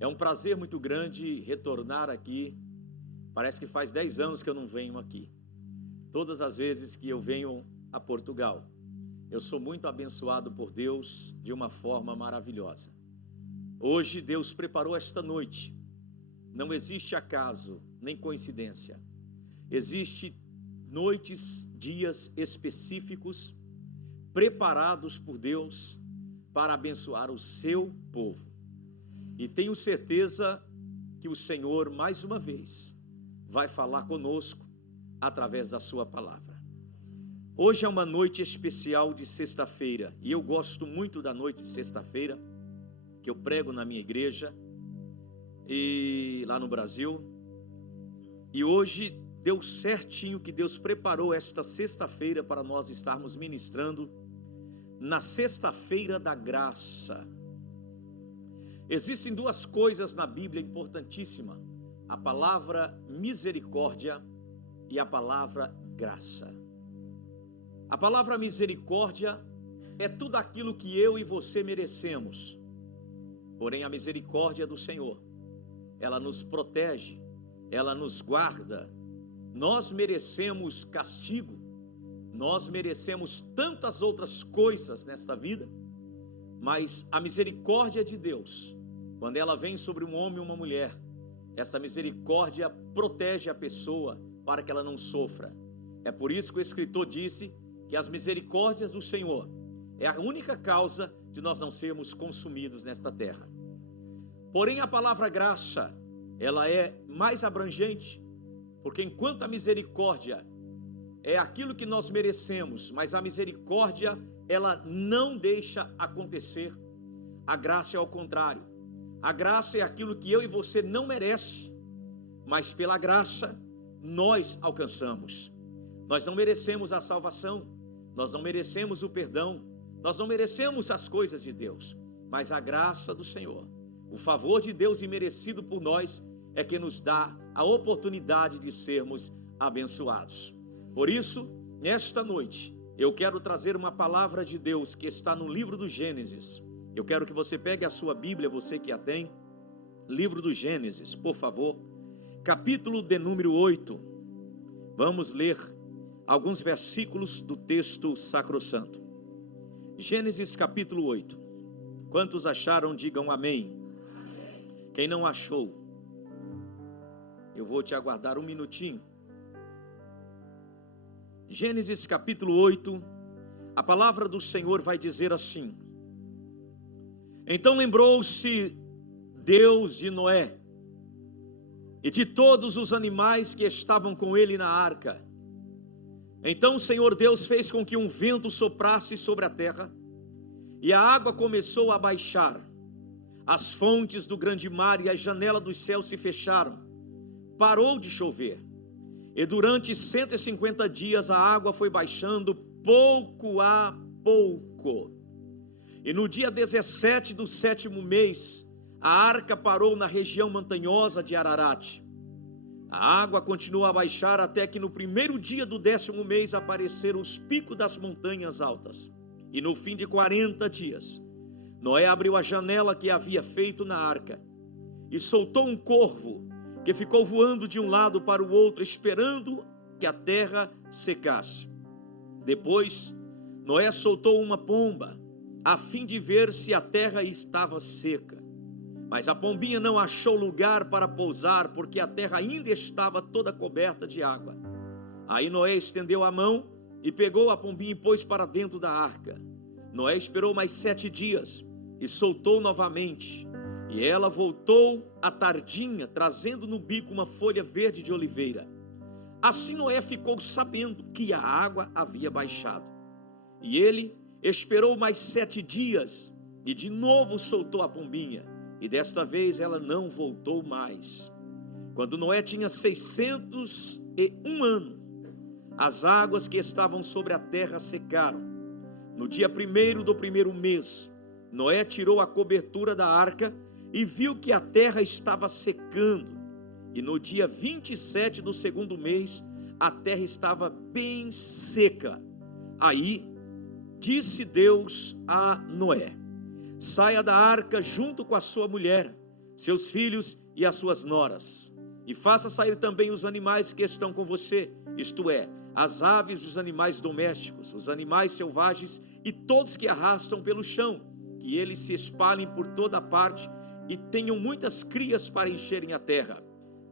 É um prazer muito grande retornar aqui. Parece que faz 10 anos que eu não venho aqui. Todas as vezes que eu venho a Portugal, eu sou muito abençoado por Deus de uma forma maravilhosa. Hoje Deus preparou esta noite. Não existe acaso nem coincidência. Existem noites, dias específicos preparados por Deus para abençoar o seu povo. E tenho certeza que o Senhor, mais uma vez, vai falar conosco através da sua palavra. Hoje é uma noite especial de sexta-feira, e eu gosto muito da noite de sexta-feira, que eu prego na minha igreja, e lá no Brasil, e hoje deu certinho que Deus preparou esta sexta-feira para nós estarmos ministrando na sexta-feira da graça. Existem duas coisas na Bíblia importantíssimas: a palavra misericórdia e a palavra graça. A palavra misericórdia é tudo aquilo que eu e você merecemos, porém a misericórdia do Senhor, ela nos protege, ela nos guarda. Nós merecemos castigo, nós merecemos tantas outras coisas nesta vida, mas a misericórdia de Deus, quando ela vem sobre um homem ou uma mulher, essa misericórdia protege a pessoa para que ela não sofra. É por isso que o escritor disse que as misericórdias do Senhor é a única causa de nós não sermos consumidos nesta terra. Porém a palavra graça, ela é mais abrangente, porque enquanto a misericórdia é aquilo que nós merecemos, mas a misericórdia, ela não deixa acontecer. A graça é ao contrário. A graça é aquilo que eu e você não merece, mas pela graça nós alcançamos. Nós não merecemos a salvação, nós não merecemos o perdão, nós não merecemos as coisas de Deus, mas a graça do Senhor, o favor de Deus imerecido por nós, é que nos dá a oportunidade de sermos abençoados. Por isso, nesta noite, eu quero trazer uma palavra de Deus que está no livro do Gênesis. Eu quero que você pegue a sua Bíblia, você que a tem, livro do Gênesis, por favor, capítulo de número 8. Vamos ler alguns versículos do texto sacrossanto. Gênesis capítulo 8. Quantos acharam, digam amém. Quem não achou, eu vou te aguardar um minutinho. Gênesis capítulo 8, a palavra do Senhor vai dizer assim: Então lembrou-se Deus de Noé e de todos os animais que estavam com ele na arca. Então o Senhor Deus fez com que um vento soprasse sobre a terra, e a água começou a baixar. As fontes do grande mar e a janela dos céus se fecharam. Parou de chover. E durante 150 dias a água foi baixando pouco a pouco. E no dia 17 do 7º mês, a arca parou na região montanhosa de Ararat. A água continuou a baixar até que no primeiro dia do 10º mês apareceram os picos das montanhas altas. E no fim de 40 dias, Noé abriu a janela que havia feito na arca e soltou um corvo que ficou voando de um lado para o outro, esperando que a terra secasse. Depois, Noé soltou uma pomba, a fim de ver se a terra estava seca. Mas a pombinha não achou lugar para pousar, porque a terra ainda estava toda coberta de água. Aí Noé estendeu a mão e pegou a pombinha e pôs para dentro da arca. Noé esperou mais 7 dias e soltou novamente. E ela voltou à tardinha, trazendo no bico uma folha verde de oliveira. Assim Noé ficou sabendo que a água havia baixado. E ele esperou mais 7 dias e de novo soltou a pombinha. E desta vez ela não voltou mais. Quando Noé tinha 601 anos, as águas que estavam sobre a terra secaram. No dia 1º do 1º mês, Noé tirou a cobertura da arca e viu que a terra estava secando. E no dia 27 do 2º mês, a terra estava bem seca. Aí disse Deus a Noé: saia da arca junto com a sua mulher, seus filhos e as suas noras. E faça sair também os animais que estão com você, isto é, as aves, os animais domésticos, os animais selvagens e todos que arrastam pelo chão, que eles se espalhem por toda parte e tenham muitas crias para encherem a terra.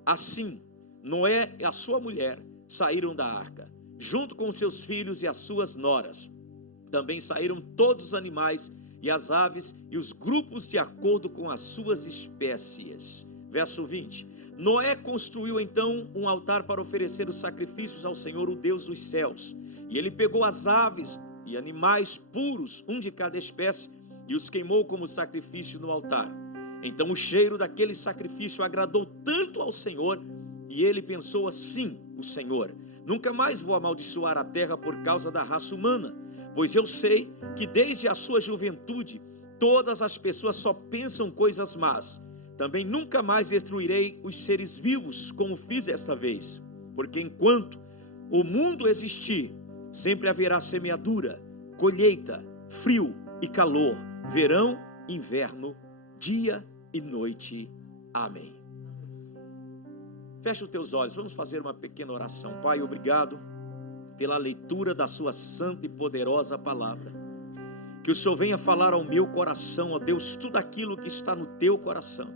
Assim, Noé e a sua mulher saíram da arca, junto com seus filhos e as suas noras. Também saíram todos os animais e as aves e os grupos de acordo com as suas espécies. Verso 20. Noé construiu então um altar para oferecer os sacrifícios ao Senhor, o Deus dos céus. E ele pegou as aves e animais puros, um de cada espécie, e os queimou como sacrifício no altar. Então o cheiro daquele sacrifício agradou tanto ao Senhor, e ele pensou assim, o Senhor: nunca mais vou amaldiçoar a terra por causa da raça humana, pois eu sei que desde a sua juventude todas as pessoas só pensam coisas más. Também nunca mais destruirei os seres vivos como fiz desta vez, porque enquanto o mundo existir, sempre haverá semeadura, colheita, frio e calor, verão, inverno, dia e noite. Amém. Fecha os teus olhos, vamos fazer uma pequena oração. Pai, obrigado pela leitura da sua santa e poderosa palavra. Que o Senhor venha falar ao meu coração, ó Deus, tudo aquilo que está no teu coração.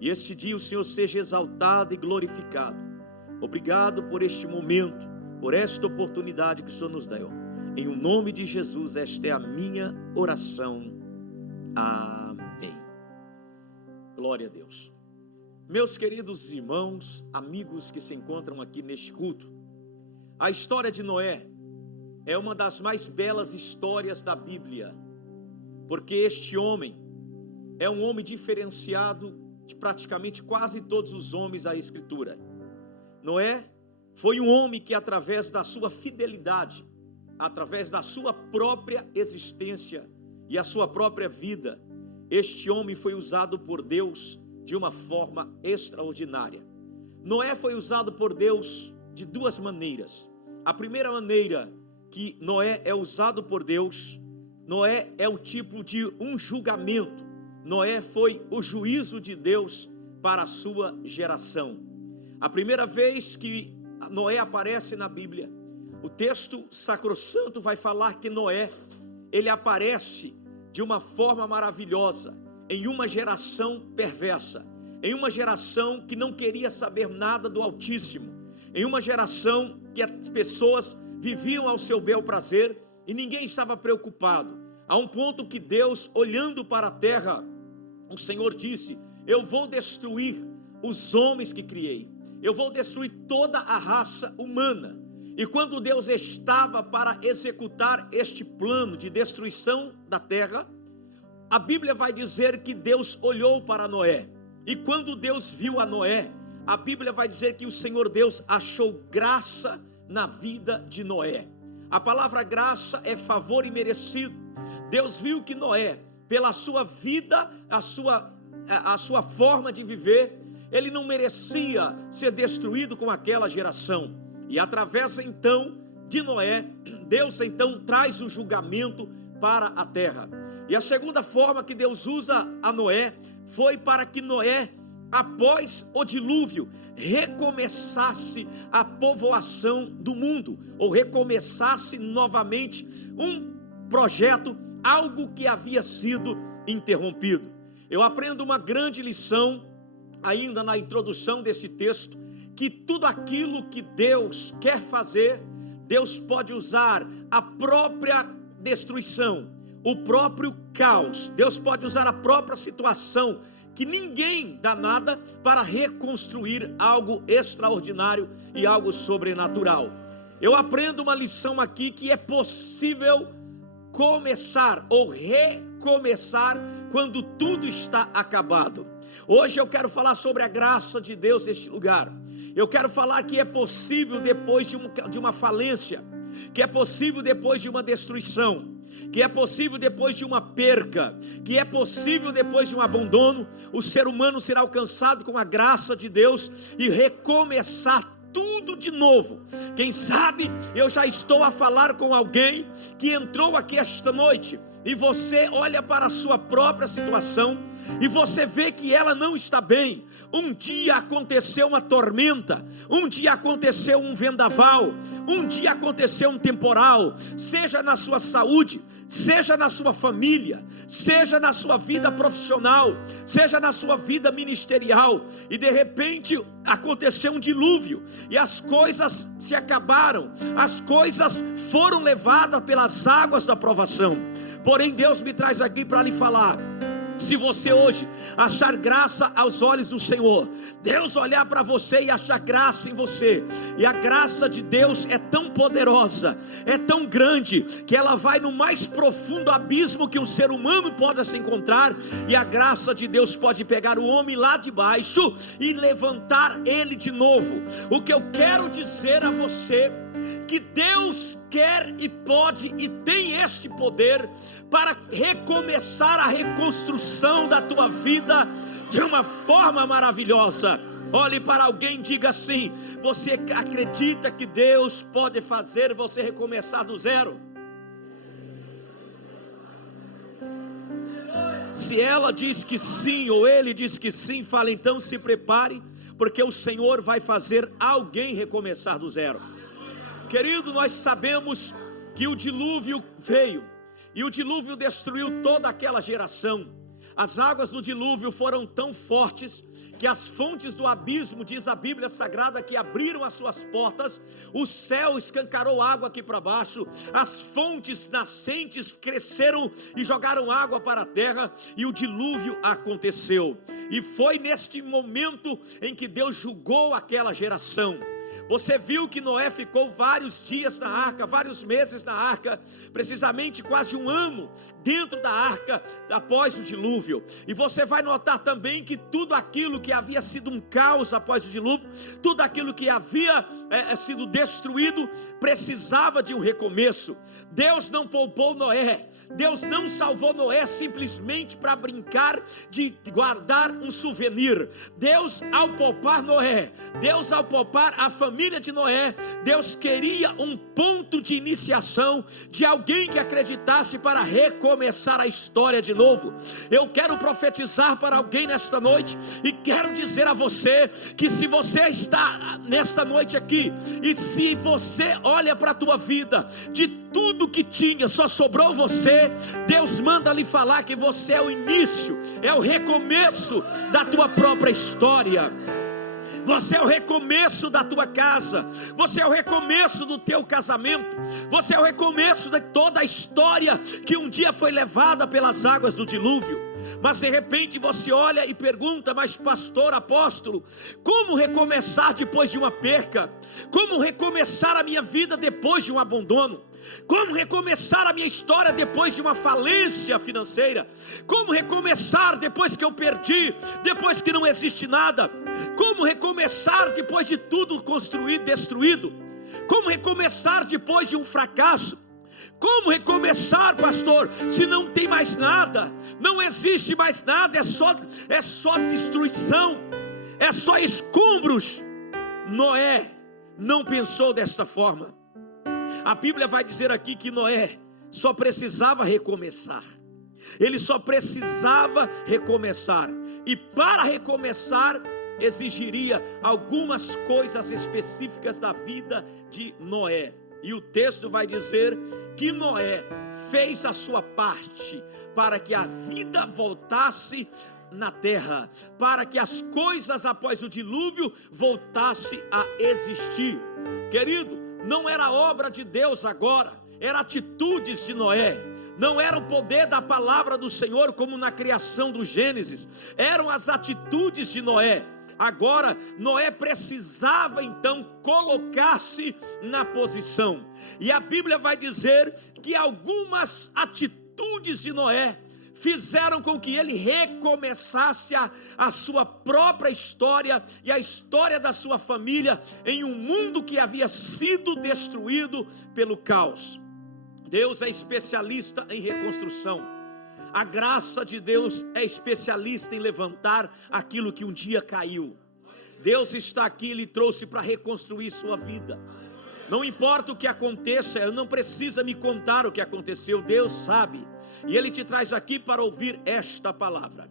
E este dia o Senhor seja exaltado e glorificado. Obrigado por este momento, por esta oportunidade que o Senhor nos deu. Em o nome de Jesus, esta é a minha oração. Amém. Glória a Deus. Meus queridos irmãos, amigos que se encontram aqui neste culto, a história de Noé é uma das mais belas histórias da Bíblia, porque este homem é um homem diferenciado de praticamente quase todos os homens da Escritura. Noé foi um homem que, através da sua fidelidade, através da sua própria existência e a sua própria vida, este homem foi usado por Deus de uma forma extraordinária. Noé foi usado por Deus de duas maneiras. A primeira maneira que Noé é usado por Deus, Noé é o tipo de um julgamento. Noé foi o juízo de Deus para a sua geração. A primeira vez que Noé aparece na Bíblia, o texto sacrossanto vai falar que Noé, ele aparece de uma forma maravilhosa, em uma geração perversa, em uma geração que não queria saber nada do Altíssimo, em uma geração que as pessoas viviam ao seu bel prazer e ninguém estava preocupado, a um ponto que Deus, olhando para a terra, o Senhor disse: eu vou destruir os homens que criei, eu vou destruir toda a raça humana. E quando Deus estava para executar este plano de destruição da terra, a Bíblia vai dizer que Deus olhou para Noé, e quando Deus viu a Noé, a Bíblia vai dizer que o Senhor Deus achou graça na vida de Noé. A palavra graça é favor imerecido. Deus viu que Noé, pela sua vida, a sua forma de viver, ele não merecia ser destruído com aquela geração. E através então de Noé, Deus então traz o julgamento para a terra. E a segunda forma que Deus usa a Noé foi para que Noé, após o dilúvio, recomeçasse a povoação do mundo, ou recomeçasse novamente um projeto, algo que havia sido interrompido. Eu aprendo uma grande lição ainda na introdução desse texto, que tudo aquilo que Deus quer fazer, Deus pode usar a própria destruição, o próprio caos, Deus pode usar a própria situação, que ninguém dá nada, para reconstruir algo extraordinário e algo sobrenatural. Eu aprendo uma lição aqui, que é possível começar ou recomeçar quando tudo está acabado. Hoje eu quero falar sobre a graça de Deus neste lugar. Eu quero falar que é possível depois de uma falência, que é possível depois de uma destruição, que é possível depois de uma perca, que é possível depois de um abandono, o ser humano será alcançado com a graça de Deus e recomeçar tudo de novo. Quem sabe eu já estou a falar com alguém que entrou aqui esta noite, e você olha para a sua própria situação, e você vê que ela não está bem. Um dia aconteceu uma tormenta, um dia aconteceu um vendaval, um dia aconteceu um temporal, seja na sua saúde, seja na sua família, seja na sua vida profissional, seja na sua vida ministerial, e de repente aconteceu um dilúvio, e as coisas se acabaram, as coisas foram levadas pelas águas da provação. Porém Deus me traz aqui para lhe falar: se você hoje achar graça aos olhos do Senhor, Deus olhar para você e achar graça em você, e a graça de Deus é tão poderosa, é tão grande, que ela vai no mais profundo abismo que um ser humano pode se encontrar, e a graça de Deus pode pegar o homem lá de baixo e levantar ele de novo. O que eu quero dizer a você, que Deus quer e pode e tem este poder para recomeçar a reconstrução da tua vida de uma forma maravilhosa. Olhe para alguém e diga assim: você acredita que Deus pode fazer você recomeçar do zero? Se ela diz que sim, ou ele diz que sim, fala: então se prepare, porque o Senhor vai fazer alguém recomeçar do zero. Querido, nós sabemos que o dilúvio veio, e o dilúvio destruiu toda aquela geração. As águas do dilúvio foram tão fortes, que as fontes do abismo, diz a Bíblia Sagrada, que abriram as suas portas, o céu escancarou água aqui para baixo, as fontes nascentes cresceram e jogaram água para a terra, e o dilúvio aconteceu. E foi neste momento em que Deus julgou aquela geração. Você viu que Noé ficou vários dias na arca, vários meses na arca, precisamente quase um ano dentro da arca após o dilúvio. E você vai notar também que tudo aquilo que havia sido um caos após o dilúvio, tudo aquilo que havia sido destruído, precisava de um recomeço. Deus não poupou Noé, Deus não salvou Noé simplesmente para brincar de guardar um souvenir. Deus, ao poupar Noé, Deus, ao poupar a família de Noé, Deus queria um ponto de iniciação de alguém que acreditasse para recomeçar a história de novo. Eu quero profetizar para alguém nesta noite, e quero dizer a você que se você está nesta noite aqui, e se você olha para a tua vida, de tudo que tinha só sobrou você, Deus manda lhe falar que você é o início, é o recomeço da tua própria história. Você é o recomeço da tua casa, você é o recomeço do teu casamento, você é o recomeço de toda a história que um dia foi levada pelas águas do dilúvio. Mas de repente você olha e pergunta: mas pastor, apóstolo, como recomeçar depois de uma perca? Como recomeçar a minha vida depois de um abandono? Como recomeçar a minha história depois de uma falência financeira? Como recomeçar depois que eu perdi, depois que não existe nada? Como recomeçar depois de tudo construído, destruído? Como recomeçar depois de um fracasso? Como recomeçar, pastor, se não tem mais nada, não existe mais nada, é só destruição, é só escombros? Noé não pensou desta forma. A Bíblia vai dizer aqui que Noé só precisava recomeçar, ele só precisava recomeçar, e para recomeçar exigiria algumas coisas específicas da vida de Noé. E o texto vai dizer que Noé fez a sua parte para que a vida voltasse na terra, para que as coisas após o dilúvio voltassem a existir. Querido, não era obra de Deus agora, eram atitudes de Noé. Não era o poder da palavra do Senhor como na criação do Gênesis, eram as atitudes de Noé. Agora Noé precisava então colocar-se na posição, e a Bíblia vai dizer que algumas atitudes de Noé fizeram com que ele recomeçasse a sua própria história e a história da sua família em um mundo que havia sido destruído pelo caos. Deus é especialista em reconstrução. A graça de Deus é especialista em levantar aquilo que um dia caiu. Deus está aqui, Ele trouxe para reconstruir sua vida. Não importa o que aconteça, não precisa me contar o que aconteceu, Deus sabe. E Ele te traz aqui para ouvir esta palavra.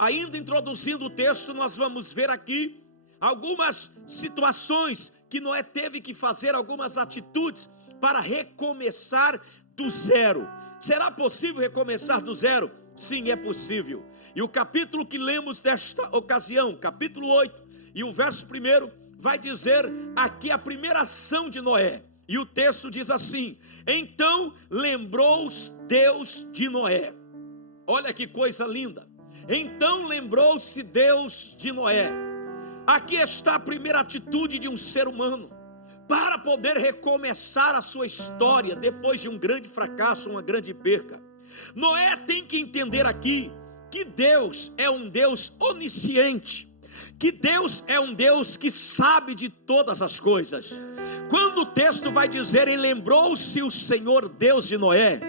ainda introduzindo o texto, nós vamos ver aqui algumas situações que Noé teve que fazer, algumas atitudes para recomeçar do zero. Será possível recomeçar do zero? Sim, é possível. E o capítulo que lemos desta ocasião, capítulo 8, e o verso 1, vai dizer aqui a primeira ação de Noé. E o texto diz assim: então lembrou-se Deus de Noé. Olha que coisa linda. Então lembrou-se Deus de Noé. Aqui está a primeira atitude de um ser humano para poder recomeçar a sua história depois de um grande fracasso, uma grande perca. Noé tem que entender aqui que Deus é um Deus onisciente, que Deus é um Deus que sabe de todas as coisas. Quando o texto vai dizer, e lembrou-se o Senhor Deus de Noé,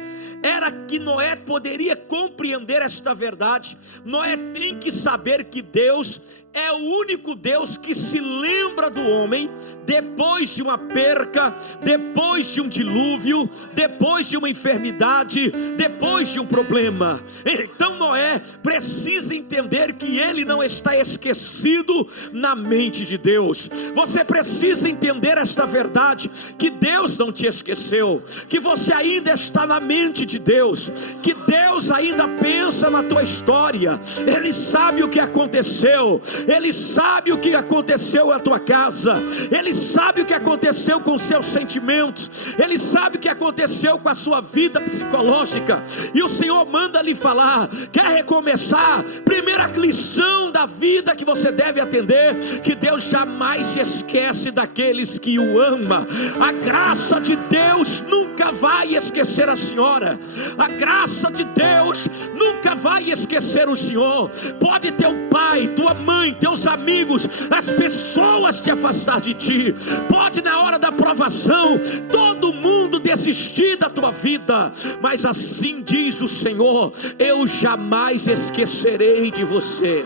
era que Noé poderia compreender esta verdade. Noé tem que saber que Deus é o único Deus que se lembra do homem depois de uma perca, depois de um dilúvio, depois de uma enfermidade, depois de um problema. Então Noé precisa entender que ele não está esquecido na mente de Deus. Você precisa entender esta verdade, que Deus não te esqueceu, que você ainda está na mente de Deus, que Deus ainda pensa na tua história. Ele sabe o que aconteceu, Ele sabe o que aconteceu na tua casa, Ele sabe o que aconteceu com os seus sentimentos, Ele sabe o que aconteceu com a sua vida psicológica, e o Senhor manda lhe falar: quer recomeçar? Primeira lição da vida que você deve atender, que Deus jamais se esquece daqueles que o ama. A graça de Deus nunca vai esquecer a senhora, a graça de Deus nunca vai esquecer o Senhor. Pode teu pai, tua mãe, teus amigos, as pessoas te afastar de ti, pode na hora da provação todo mundo desistir da tua vida, mas assim diz o Senhor: eu jamais esquecerei de você.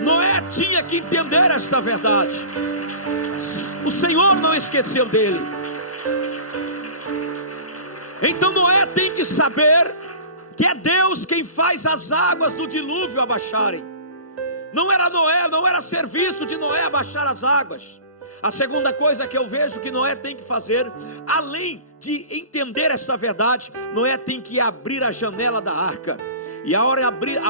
Noé tinha que entender esta verdade. O Senhor não esqueceu dele. Então Noé tem que saber que é Deus quem faz as águas do dilúvio abaixarem. Não era Noé, não era serviço de Noé abaixar as águas. A segunda coisa que eu vejo que Noé tem que fazer, além de entender esta verdade, Noé tem que abrir a janela da arca. E ao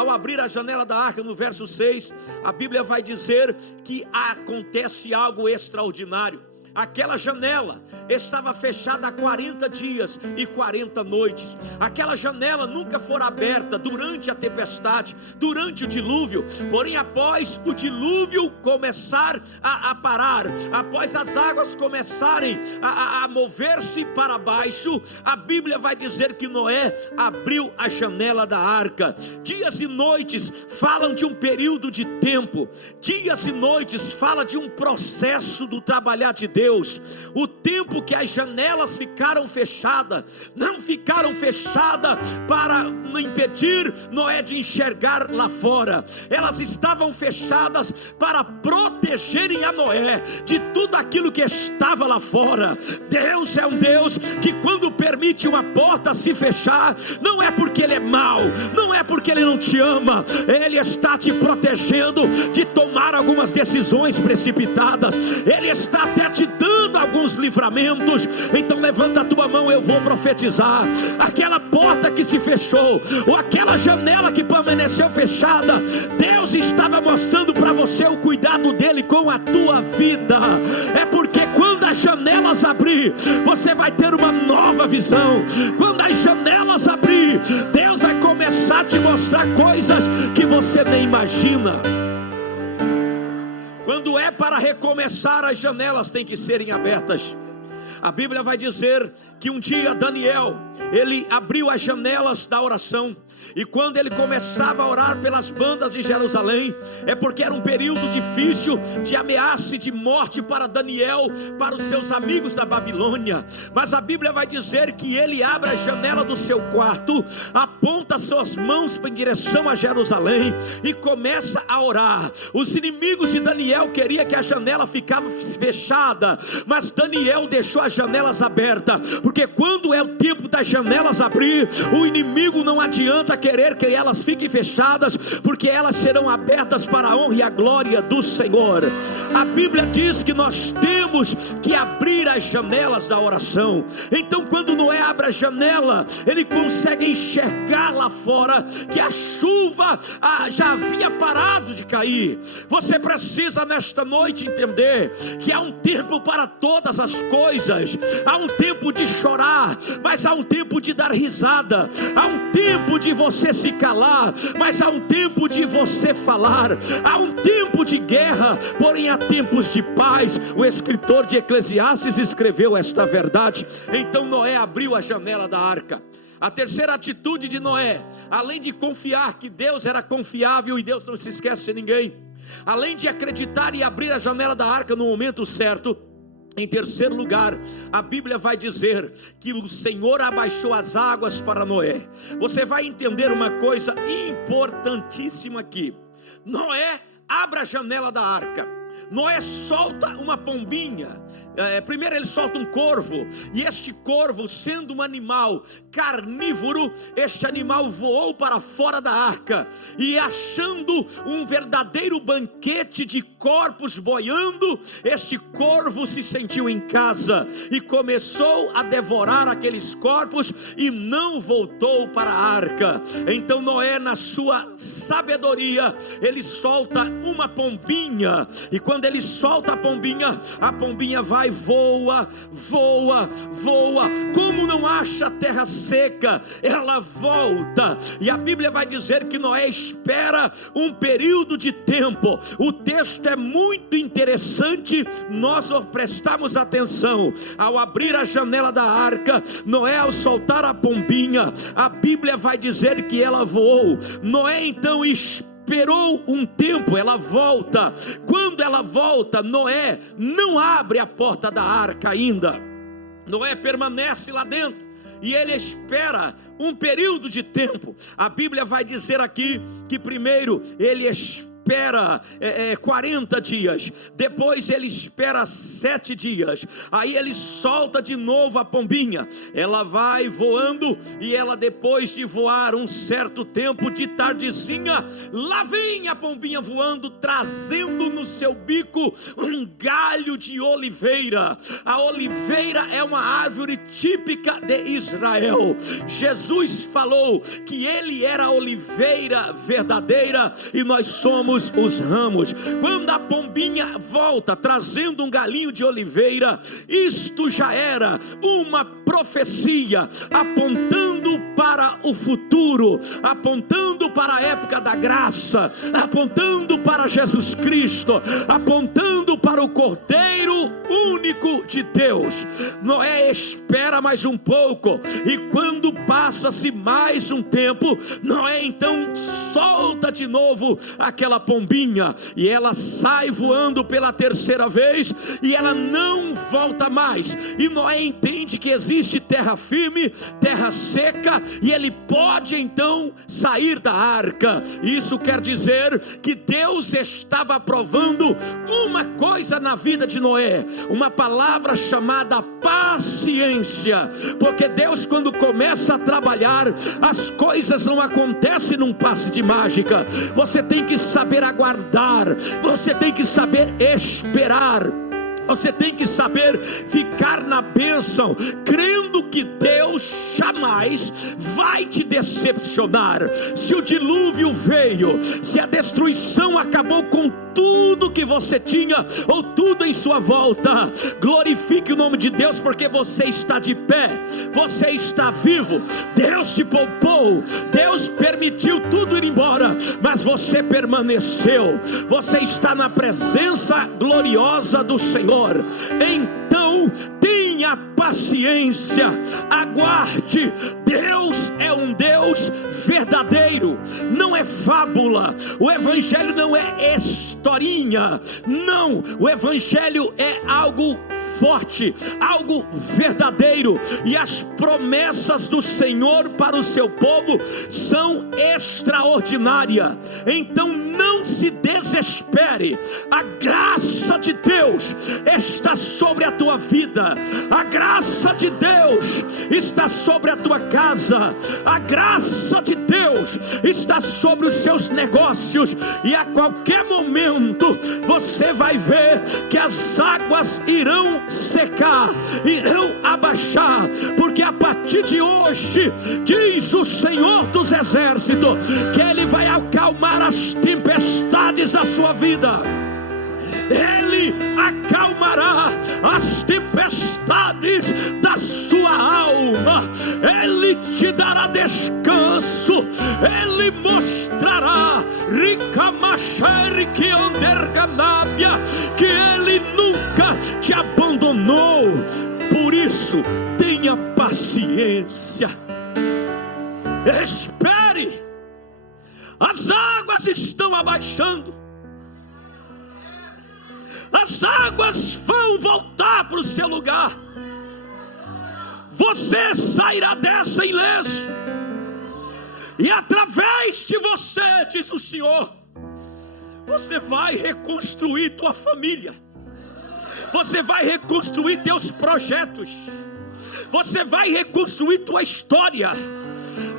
abrir a janela da arca, no verso 6, a Bíblia vai dizer que acontece algo extraordinário. Aquela janela estava fechada há 40 dias e 40 noites. Aquela janela nunca fora aberta durante a tempestade, durante o dilúvio. Porém, após o dilúvio começar a parar, após as águas começarem a mover-se para baixo, a Bíblia vai dizer que Noé abriu a janela da arca. Dias e noites falam de um período de tempo. Dias e noites fala de um processo do trabalhar de Deus. O tempo que as janelas ficaram fechadas, não ficaram fechadas para impedir Noé de enxergar lá fora, elas estavam fechadas para protegerem a Noé de tudo aquilo que estava lá fora. Deus é um Deus que quando permite uma porta se fechar, não é porque Ele é mau, não é porque Ele não te ama, Ele está te protegendo de tomar algumas decisões precipitadas, Ele está até te dando alguns livramentos. Então levanta a tua mão, eu vou profetizar. Aquela porta que se fechou, ou aquela janela que permaneceu fechada, Deus estava mostrando para você o cuidado dele com a tua vida. É porque quando as janelas abrir, você vai ter uma nova visão. Quando as janelas abrir, Deus vai começar a te mostrar coisas que você nem imagina. Quando é para recomeçar, as janelas têm que serem abertas. A Bíblia vai dizer que um dia Daniel, ele abriu as janelas da oração, e quando ele começava a orar pelas bandas de Jerusalém, é porque era um período difícil de ameaça e de morte para Daniel, para os seus amigos da Babilônia. Mas a Bíblia vai dizer que ele abre a janela do seu quarto, aponta suas mãos em direção a Jerusalém e começa a orar. Os inimigos de Daniel queriam que a janela ficava fechada, mas Daniel deixou as janelas abertas, porque quando é o tempo das janelas abrir, o inimigo não adianta querer que elas fiquem fechadas, porque elas serão abertas para a honra e a glória do Senhor. A Bíblia diz que nós temos que abrir as janelas da oração. Então quando Noé abre a janela, ele consegue enxergar lá fora que a chuva já havia parado de cair. Você precisa nesta noite entender que há um tempo para todas as coisas. Há um tempo de chorar, mas há um tempo de dar risada. Há um tempo de você se calar, mas há um tempo de você falar. Há um tempo de guerra, porém há tempos de paz. O escritor de Eclesiastes escreveu esta verdade. Então Noé abriu a janela da arca. A terceira atitude de Noé, além de confiar que Deus era confiável e Deus não se esquece de ninguém, além de acreditar e abrir a janela da arca no momento certo, em terceiro lugar, a Bíblia vai dizer que o Senhor abaixou as águas para Noé. Você vai entender uma coisa importantíssima aqui. Noé abre a janela da arca. Noé solta uma pombinha. Primeiro ele solta um corvo, e este corvo, sendo um animal carnívoro, este animal voou para fora da arca, e achando um verdadeiro banquete de corpos boiando, este corvo se sentiu em casa e começou a devorar aqueles corpos e não voltou para a arca. Então Noé, na sua sabedoria, ele solta uma pombinha, e quando ele solta a pombinha vai, voa. Como não acha terra seca, ela volta. E a Bíblia vai dizer que Noé espera um período de tempo. O texto é muito interessante, nós prestamos atenção. Ao abrir a janela da arca, Noé, ao soltar a pombinha, a Bíblia vai dizer que ela voou. Noé então esperou um tempo, ela volta. Quando ela volta, Noé não abre a porta da arca ainda. Noé permanece lá dentro e ele espera um período de tempo. A Bíblia vai dizer aqui que primeiro ele espera 40 dias, depois ele espera 7 dias, aí ele solta de novo a pombinha, ela vai voando, e ela, depois de voar um certo tempo, de tardezinha, lá vem a pombinha voando, trazendo no seu bico um galho de oliveira. A oliveira é uma árvore típica de Israel. Jesus falou que ele era a oliveira verdadeira e nós somos os ramos. Quando a pombinha volta trazendo um galinho de oliveira, isto já era uma profecia apontando para o futuro, apontando para a época da graça, apontando para Jesus Cristo, apontando para o Cordeiro único de Deus. Noé espera mais um pouco, e quando passa-se mais um tempo, Noé então solta de novo aquela pombinha, e ela sai voando pela terceira vez, e ela não volta mais. E Noé entende que existe terra firme, terra seca, e ele pode então sair da arca. Isso quer dizer que Deus estava provando uma coisa na vida de Noé, uma palavra chamada paciência, porque Deus, quando começa a trabalhar, as coisas não acontecem num passe de mágica. Você tem que saber aguardar, você tem que saber esperar, você tem que saber ficar na bênção, crendo que Deus jamais vai te decepcionar. Se o dilúvio veio, se a destruição acabou com tudo que você tinha, ou tudo em sua volta, glorifique o nome de Deus, porque você está de pé, você está vivo. Deus te poupou, Deus permitiu tudo ir embora, mas você permaneceu, você está na presença gloriosa do Senhor. Então tenha paciência, aguarde. Deus é um Deus verdadeiro, não é fábula. O evangelho não é historinha, não, o evangelho é algo forte, algo verdadeiro, e as promessas do Senhor para o seu povo são extraordinárias. Então não não se desespere, a graça de Deus está sobre a tua vida, a graça de Deus está sobre a tua casa, a graça de Deus está sobre os seus negócios, e a qualquer momento você vai ver que as águas irão secar, irão abaixar, porque a partir de hoje, diz o Senhor dos Exércitos, que Ele vai acalmar as tempestades da sua vida. Ele acalmará as tempestades da sua alma, Ele te dará descanso, Ele mostrará que Ele nunca te abandonou. Por isso, tenha paciência, espere, as águas estão abaixando, as águas vão voltar para o seu lugar, você sairá dessa ileso, e através de você, diz o Senhor, você vai reconstruir tua família, você vai reconstruir teus projetos, você vai reconstruir tua história.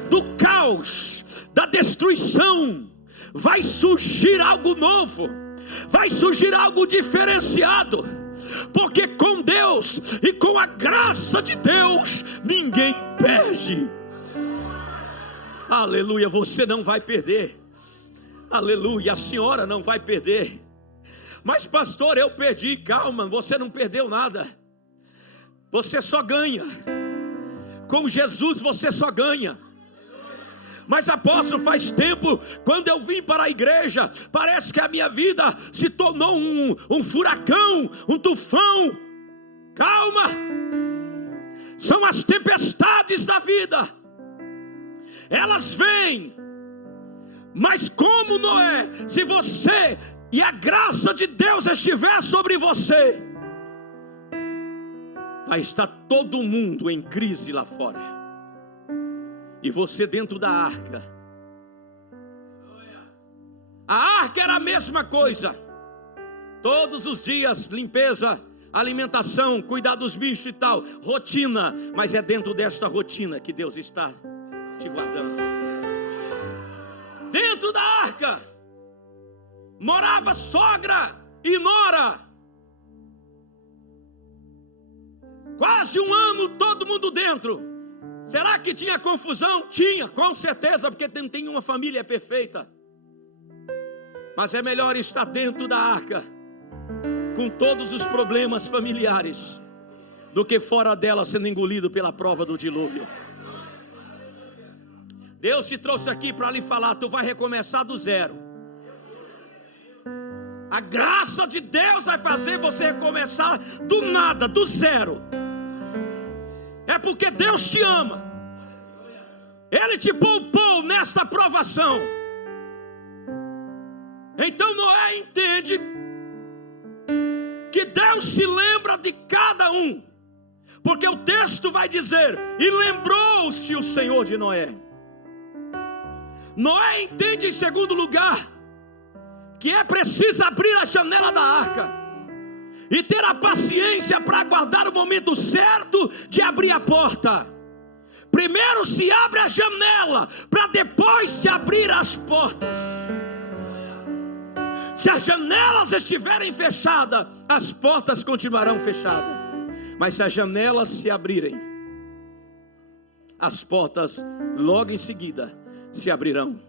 Do caos, da destruição, vai surgir algo novo, vai surgir algo diferenciado, porque com Deus e com a graça de Deus ninguém perde. Aleluia, você não vai perder. Aleluia, a senhora não vai perder. Mas pastor, eu perdi. Calma, você não perdeu nada, você só ganha. Com Jesus você só ganha. Mas apóstolo, faz tempo, quando eu vim para a igreja, parece que a minha vida se tornou um furacão, um tufão. Calma, são as tempestades da vida, elas vêm, mas como Noé, se você e a graça de Deus estiver sobre você, vai estar todo mundo em crise lá fora, e você dentro da arca. A arca era a mesma coisa, todos os dias, limpeza, alimentação, cuidar dos bichos e tal, rotina, mas é dentro desta rotina que Deus está te guardando. Dentro da arca morava sogra e nora, quase um ano todo mundo dentro. Será que tinha confusão? Tinha, com certeza, porque não tem uma família perfeita. Mas é melhor estar dentro da arca, com todos os problemas familiares, do que fora dela sendo engolido pela prova do dilúvio. Deus te trouxe aqui para lhe falar, tu vai recomeçar do zero. A graça de Deus vai fazer você recomeçar do nada, do zero. É porque Deus te ama, Ele te poupou nesta provação. Então Noé entende que Deus se lembra de cada um, porque o texto vai dizer, e lembrou-se o Senhor de Noé. Noé entende, em segundo lugar, que é preciso abrir a janela da arca e ter a paciência para aguardar o momento certo de abrir a porta. Primeiro se abre a janela, para depois se abrir as portas. Se as janelas estiverem fechadas, as portas continuarão fechadas. Mas se as janelas se abrirem, as portas logo em seguida se abrirão.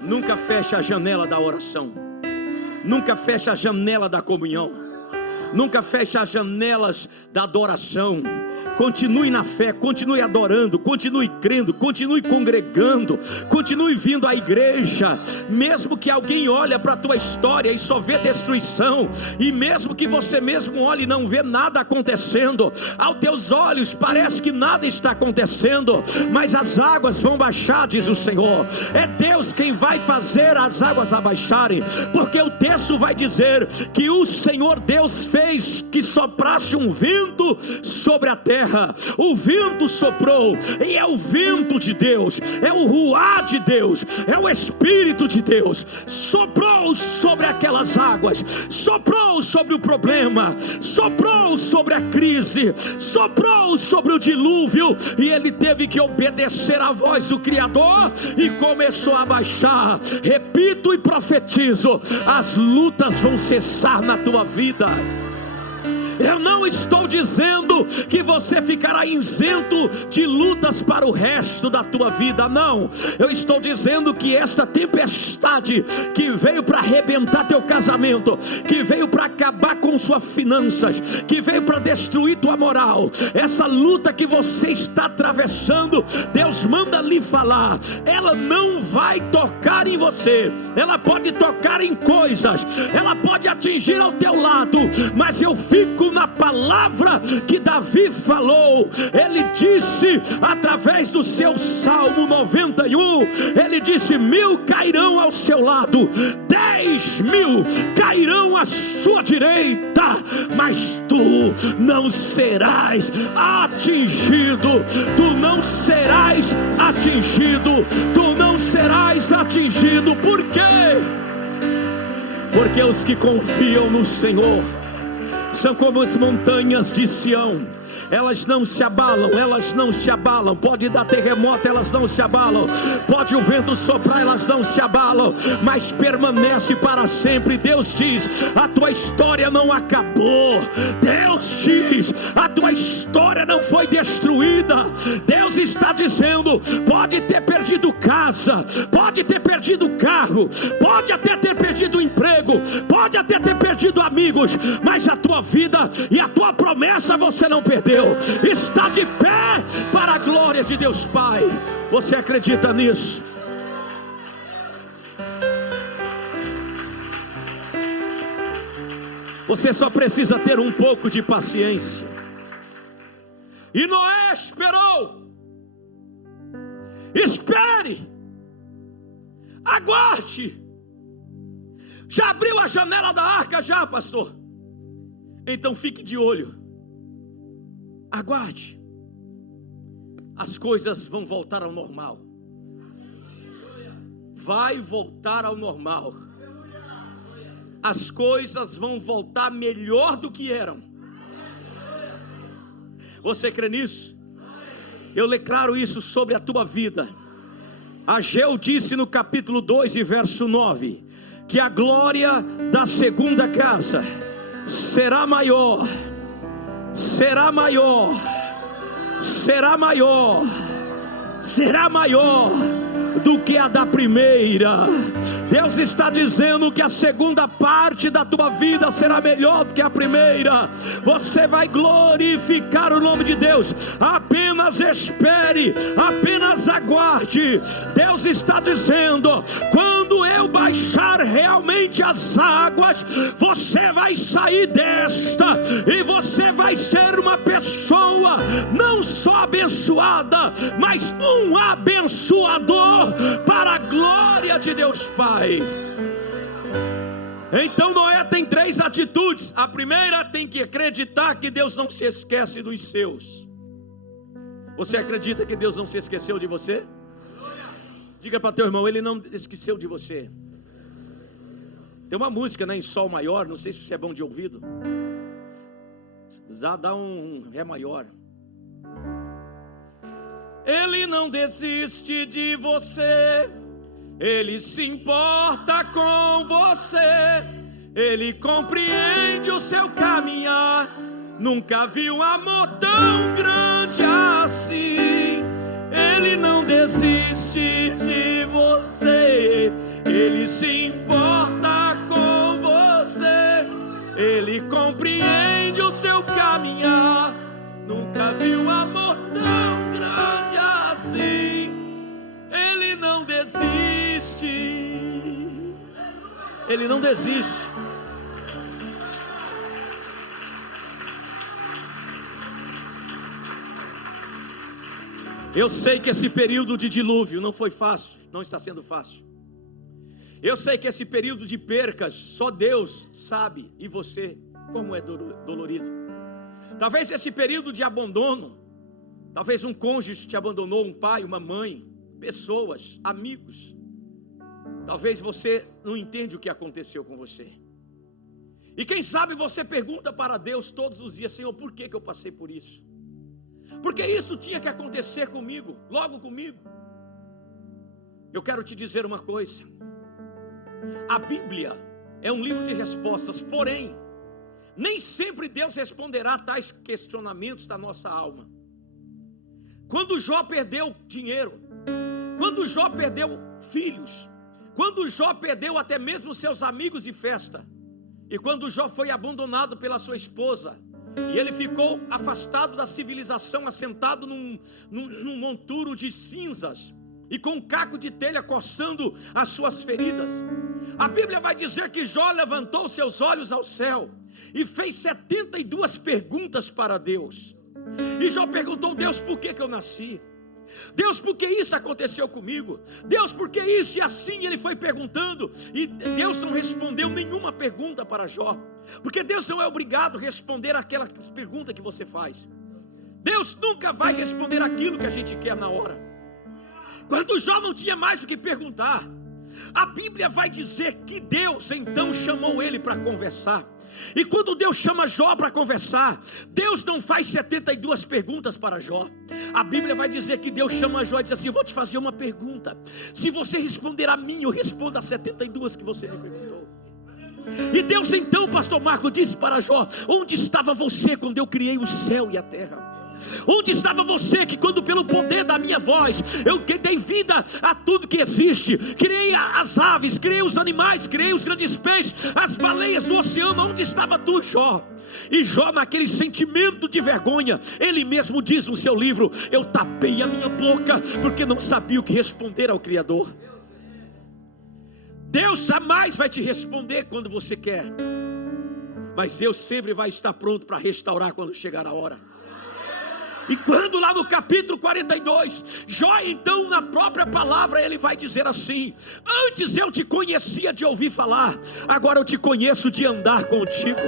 Nunca feche a janela da oração, nunca feche a janela da comunhão, nunca feche as janelas da adoração. Continue na fé, continue adorando, continue crendo, continue congregando, continue vindo à igreja. Mesmo que alguém olhe para a tua história e só vê destruição, e mesmo que você mesmo olhe e não vê nada acontecendo, aos teus olhos parece que nada está acontecendo, mas as águas vão baixar, diz o Senhor. É Deus quem vai fazer as águas abaixarem, porque o texto vai dizer que o Senhor Deus fez que soprasse um vento sobre a terra. O vento soprou, e é o vento de Deus, é o ruá de Deus, é o Espírito de Deus. Soprou sobre aquelas águas, soprou sobre o problema, soprou sobre a crise, soprou sobre o dilúvio, e ele teve que obedecer à voz do Criador e começou a baixar. Repito e profetizo: as lutas vão cessar na tua vida. Eu não estou dizendo que você ficará isento de lutas para o resto da tua vida, não. Eu estou dizendo que esta tempestade que veio para arrebentar teu casamento, que veio para acabar com suas finanças, que veio para destruir tua moral, essa luta que você está atravessando, Deus manda lhe falar, ela não vai tocar em você. Ela pode tocar em coisas, ela pode atingir ao teu lado, mas eu fico na palavra que Davi falou. Ele disse através do seu Salmo 91, ele disse: 1000 cairão ao seu lado, 10.000 cairão à sua direita, mas tu não serás atingido. Tu não serás atingido. Tu não serás atingido. Por quê? Porque os que confiam no Senhor são como as montanhas de Sião. Elas não se abalam, elas não se abalam. Pode dar terremoto, elas não se abalam. Pode o vento soprar, elas não se abalam, mas permanece para sempre. Deus diz: a tua história não acabou. Deus diz: a tua história não foi destruída. Deus está dizendo: pode ter perdido casa, pode ter perdido carro, pode até ter perdido emprego, pode até ter perdido amigos, mas a tua vida e a tua promessa você não perdeu. Está de pé para a glória de Deus Pai. Você acredita nisso? Você só precisa ter um pouco de paciência. E Noé esperou. Espere, aguarde. Já abriu a janela da arca já, pastor? Então fique de olho. Aguarde. As coisas vão voltar ao normal. Vai voltar ao normal. As coisas vão voltar melhor do que eram. Você crê nisso? Eu declaro isso sobre a tua vida. Ageu disse no capítulo 2 e verso 9, que a glória da segunda casa será maior, será maior, será maior, será maior do que a da primeira. Deus está dizendo que a segunda parte da tua vida será melhor do que a primeira. Você vai glorificar o nome de Deus. Apenas espere, apenas aguarde. Deus está dizendo: quando eu baixar realmente as águas, você vai sair desta e você vai ser uma pessoa não só abençoada, mas um abençoador para a glória de Deus Pai. Então Noé tem 3 atitudes. A primeira, tem que acreditar que Deus não se esquece dos seus. Você acredita que Deus não se esqueceu de você? Diga para teu irmão: Ele não esqueceu de você. Tem uma música, né, em sol maior, não sei se você é bom de ouvido. Já dá um ré maior. Ele não desiste de você, Ele se importa com você, Ele compreende o seu caminhar. Nunca vi um amor tão grande assim. Ele não desiste de você, Ele se importa com você, Ele compreende o seu caminhar. Nunca vi um amor tão grande assim. Ele não desiste. Ele não desiste. Eu sei que esse período de dilúvio não foi fácil, não está sendo fácil. Eu sei que esse período de percas só Deus sabe, e você. como é dolorido. Talvez esse período de abandono, talvez um cônjuge te abandonou, um pai, uma mãe, pessoas, amigos. Talvez você não entende o que aconteceu com você. E quem sabe você pergunta para Deus todos os dias: Senhor, por que eu passei por isso? Porque isso tinha que acontecer comigo, logo comigo. Eu quero te dizer uma coisa: a Bíblia é um livro de respostas, porém, nem sempre Deus responderá a tais questionamentos da nossa alma. Quando Jó perdeu dinheiro, quando Jó perdeu filhos, quando Jó perdeu até mesmo seus amigos de festa, e quando Jó foi abandonado pela sua esposa, e ele ficou afastado da civilização, assentado num monturo de cinzas, e com um caco de telha coçando as suas feridas, a Bíblia vai dizer que Jó levantou seus olhos ao céu, e fez 72 perguntas para Deus. E Jó perguntou: Deus, por que eu nasci? Deus, por que isso aconteceu comigo? Deus, por que isso? E assim ele foi perguntando, e Deus não respondeu nenhuma pergunta para Jó, porque Deus não é obrigado a responder aquela pergunta que você faz. Deus nunca vai responder aquilo que a gente quer na hora. Quando Jó não tinha mais o que perguntar, a Bíblia vai dizer que Deus então chamou ele para conversar. E quando Deus chama Jó para conversar, Deus não faz 72 perguntas para Jó. A Bíblia vai dizer que Deus chama Jó e diz assim: vou te fazer uma pergunta. Se você responder a mim, eu respondo as 72 que você me perguntou. E Deus então, pastor Marco, disse para Jó: onde estava você quando eu criei o céu e a terra? Onde estava você que quando pelo poder da minha voz eu dei vida a tudo que existe? Criei as aves, criei os animais, criei os grandes peixes, as baleias do oceano. Onde estava tu, Jó? E Jó, naquele sentimento de vergonha, ele mesmo diz no seu livro: eu tapei a minha boca porque não sabia o que responder ao Criador. Deus jamais vai te responder quando você quer, mas Deus sempre vai estar pronto para restaurar quando chegar a hora. E quando lá no capítulo 42, Jó então na própria palavra ele vai dizer assim: antes eu te conhecia de ouvir falar, agora eu te conheço de andar contigo.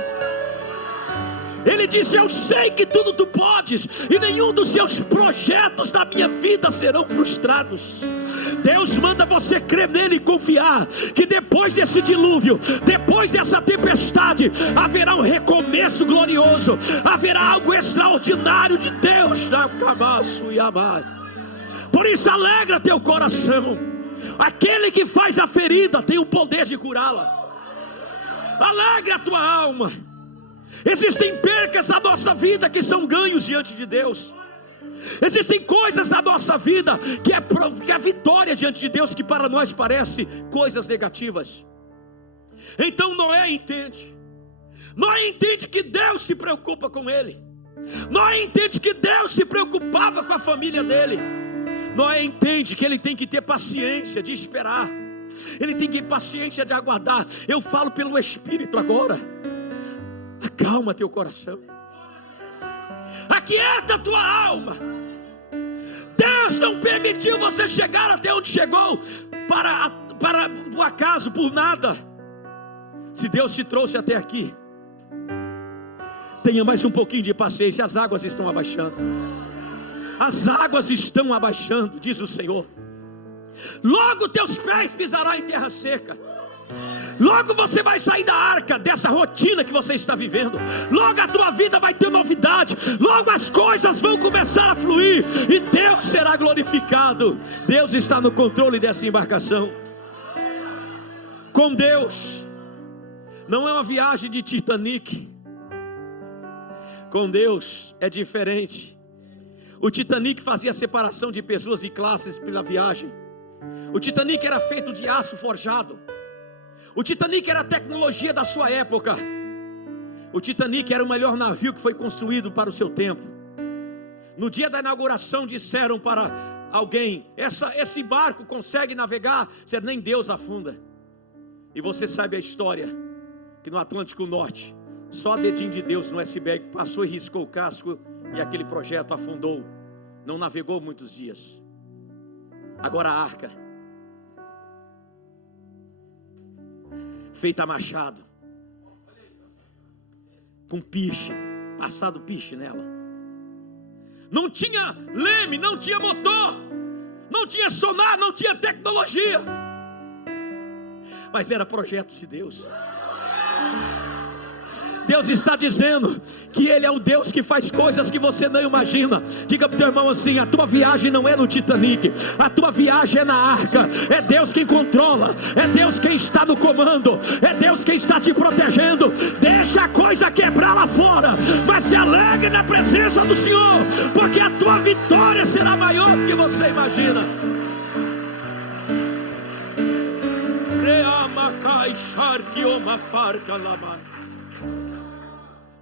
Ele disse: eu sei que tudo tu podes, e nenhum dos seus projetos da minha vida serão frustrados. Deus manda você crer nele e confiar que depois desse dilúvio, depois dessa tempestade, haverá um recomeço glorioso, haverá algo extraordinário de Deus. Por isso alegra teu coração, aquele que faz a ferida tem o poder de curá-la. Alegra a tua alma. Existem percas na nossa vida que são ganhos diante de Deus. Existem coisas na nossa vida que é vitória diante de Deus, que para nós parece coisas negativas. Então Noé entende que Deus se preocupa com ele. Noé entende que Deus se preocupava com a família dele. Noé entende que ele tem que ter paciência de esperar, ele tem que ter paciência de aguardar. Eu falo pelo Espírito agora: acalma teu coração, aquieta a tua alma. Deus não permitiu você chegar até onde chegou para o acaso, por nada. Se Deus te trouxe até aqui, tenha mais um pouquinho de paciência. As águas estão abaixando, as águas estão abaixando, diz o Senhor. Logo teus pés pisarão em terra seca. Logo você vai sair da arca, dessa rotina que você está vivendo. Logo a tua vida vai ter novidade. Logo as coisas vão começar a fluir, e Deus será glorificado. Deus está no controle dessa embarcação. Com Deus não é uma viagem de Titanic. Com Deus é diferente. O Titanic fazia separação de pessoas e classes pela viagem. O Titanic era feito de aço forjado. O Titanic era a tecnologia da sua época. O Titanic era o melhor navio que foi construído para o seu tempo. No dia da inauguração disseram para alguém: esse barco consegue navegar? Disseram: nem Deus afunda. E você sabe a história, que no Atlântico Norte, só dedinho de Deus no iceberg passou e riscou o casco, e aquele projeto afundou. Não navegou muitos dias. Agora a arca, feita a machado, com piche, passado piche nela. Não tinha leme, não tinha motor, não tinha sonar, não tinha tecnologia, mas era projeto de Deus. Deus está dizendo que Ele é o Deus que faz coisas que você não imagina. Diga para o teu irmão assim: a tua viagem não é no Titanic, a tua viagem é na arca. É Deus quem controla, é Deus quem está no comando, é Deus quem está te protegendo. Deixa a coisa quebrar lá fora, mas se alegre na presença do Senhor, porque a tua vitória será maior do que você imagina.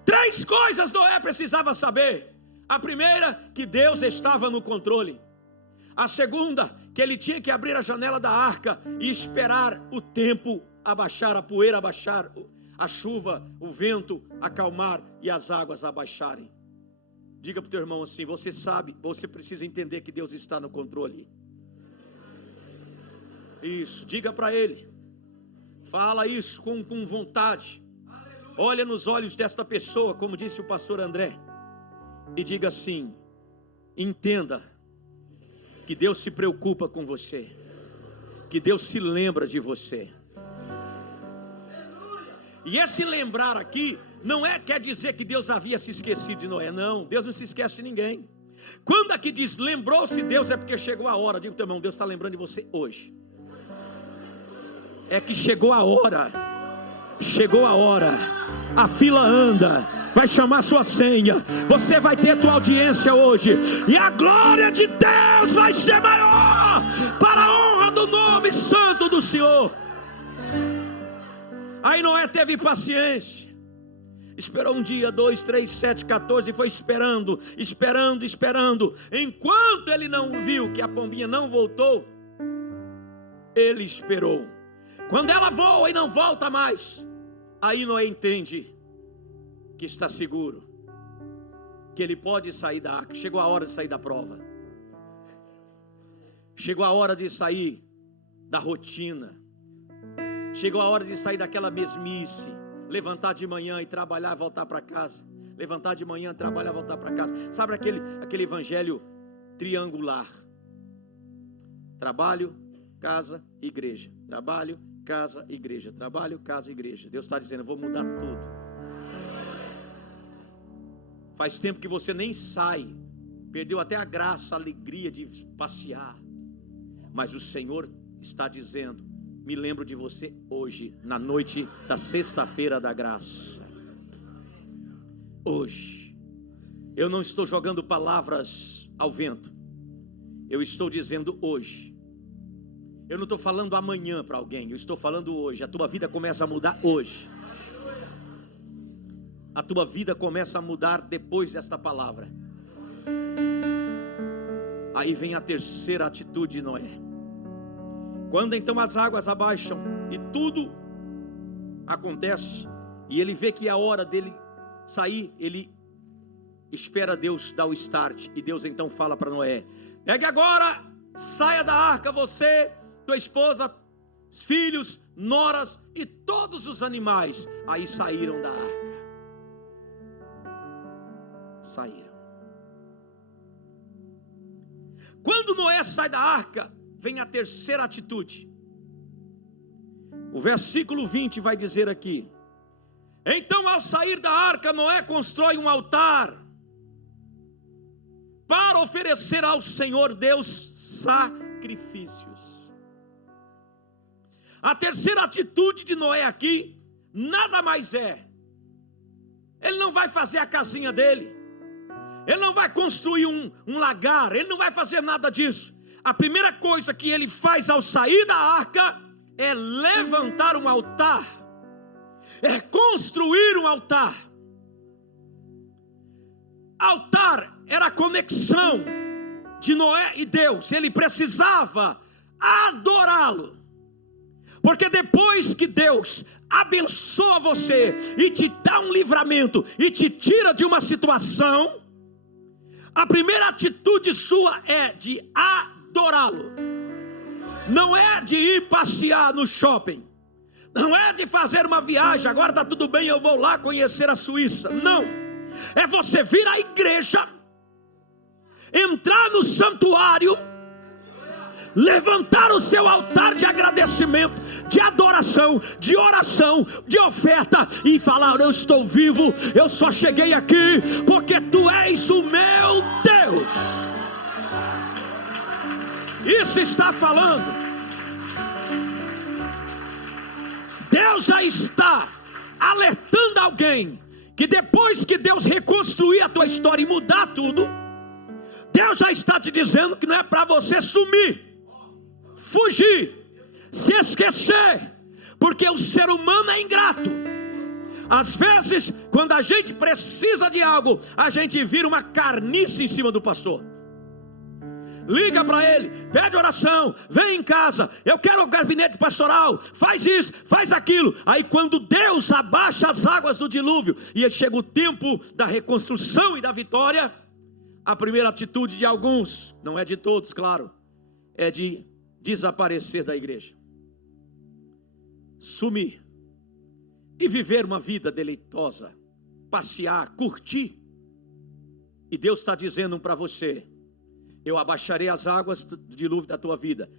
Três coisas Noé precisava saber. A primeira, que Deus estava no controle. A segunda, que ele tinha que abrir a janela da arca e esperar o tempo abaixar, a poeira abaixar, a chuva, o vento acalmar e as águas abaixarem. Diga para o teu irmão assim: você sabe, você precisa entender que Deus está no controle. Isso, diga para ele. Fala isso com vontade. Olha nos olhos desta pessoa, como disse o pastor André, e diga assim: entenda que Deus se preocupa com você, que Deus se lembra de você. E esse lembrar aqui não quer dizer que Deus havia se esquecido de Noé. Não, Deus não se esquece de ninguém. Quando aqui diz lembrou-se Deus, é porque chegou a hora. Diga para o teu irmão: Deus está lembrando de você hoje. É que chegou a hora. Chegou a hora, a fila anda, vai chamar sua senha, você vai ter tua audiência hoje, e a glória de Deus vai ser maior, para a honra do nome santo do Senhor. Aí Noé teve paciência, esperou um dia, 2, 3, 7, 14, e foi esperando, enquanto ele não viu que a pombinha não voltou, ele esperou. Quando ela voa e não volta mais, aí Noé entende que está seguro, que ele pode sair da arca. Chegou a hora de sair da prova, chegou a hora de sair da rotina, chegou a hora de sair daquela mesmice, levantar de manhã e trabalhar e voltar para casa, levantar de manhã, trabalhar e voltar para casa. Sabe aquele evangelho triangular: trabalho, casa, igreja, trabalho, casa, igreja, trabalho, casa, igreja. Deus está dizendo: eu vou mudar tudo. Faz tempo que você nem sai, perdeu até a graça, a alegria de passear, mas o Senhor está dizendo: me lembro de você hoje, na noite da sexta-feira da graça. Hoje, eu não estou jogando palavras ao vento, eu estou dizendo hoje. Eu não estou falando amanhã para alguém, eu estou falando hoje. A tua vida começa a mudar hoje. A tua vida começa a mudar depois desta palavra. Aí vem a terceira atitude de Noé. Quando então as águas abaixam e tudo acontece, e ele vê que é a hora dele sair, ele espera Deus dar o start, e Deus então fala para Noé: pegue agora, saia da arca, você, tua esposa, filhos, noras e todos os animais. Aí saíram da arca. Saíram. Quando Noé sai da arca, vem a terceira atitude. O versículo 20 vai dizer aqui: então, ao sair da arca, Noé constrói um altar para oferecer ao Senhor Deus sacrifícios. A terceira atitude de Noé aqui nada mais é: ele não vai fazer a casinha dele, ele não vai construir um lagar, ele não vai fazer nada disso. A primeira coisa que ele faz ao sair da arca é levantar um altar, é construir um altar. Altar era a conexão de Noé e Deus. Ele precisava adorá-lo, porque depois que Deus abençoa você e te dá um livramento e te tira de uma situação, a primeira atitude sua é de adorá-lo. Não é de ir passear no shopping, Não é de fazer uma viagem, agora está tudo bem, eu vou lá conhecer a Suíça. Não, é você vir à igreja, entrar no santuário, levantar o seu altar de agradecimento, de adoração, de oração, de oferta, e falar: eu estou vivo, eu só cheguei aqui porque tu és o meu Deus. Isso está falando. Deus já está alertando alguém que depois que Deus reconstruir a tua história e mudar tudo, Deus já está te dizendo que não é para você sumir, fugir, se esquecer, porque o ser humano é ingrato. Às vezes, quando a gente precisa de algo, a gente vira uma carniça em cima do pastor. Liga para ele, pede oração, vem em casa, eu quero o gabinete pastoral, faz isso, faz aquilo. Aí quando Deus abaixa as águas do dilúvio e chega o tempo da reconstrução e da vitória, a primeira atitude de alguns, não é de todos, claro, é de desaparecer da igreja, sumir e viver uma vida deleitosa, passear, curtir. E Deus está dizendo para você: eu abaixarei as águas do dilúvio da tua vida,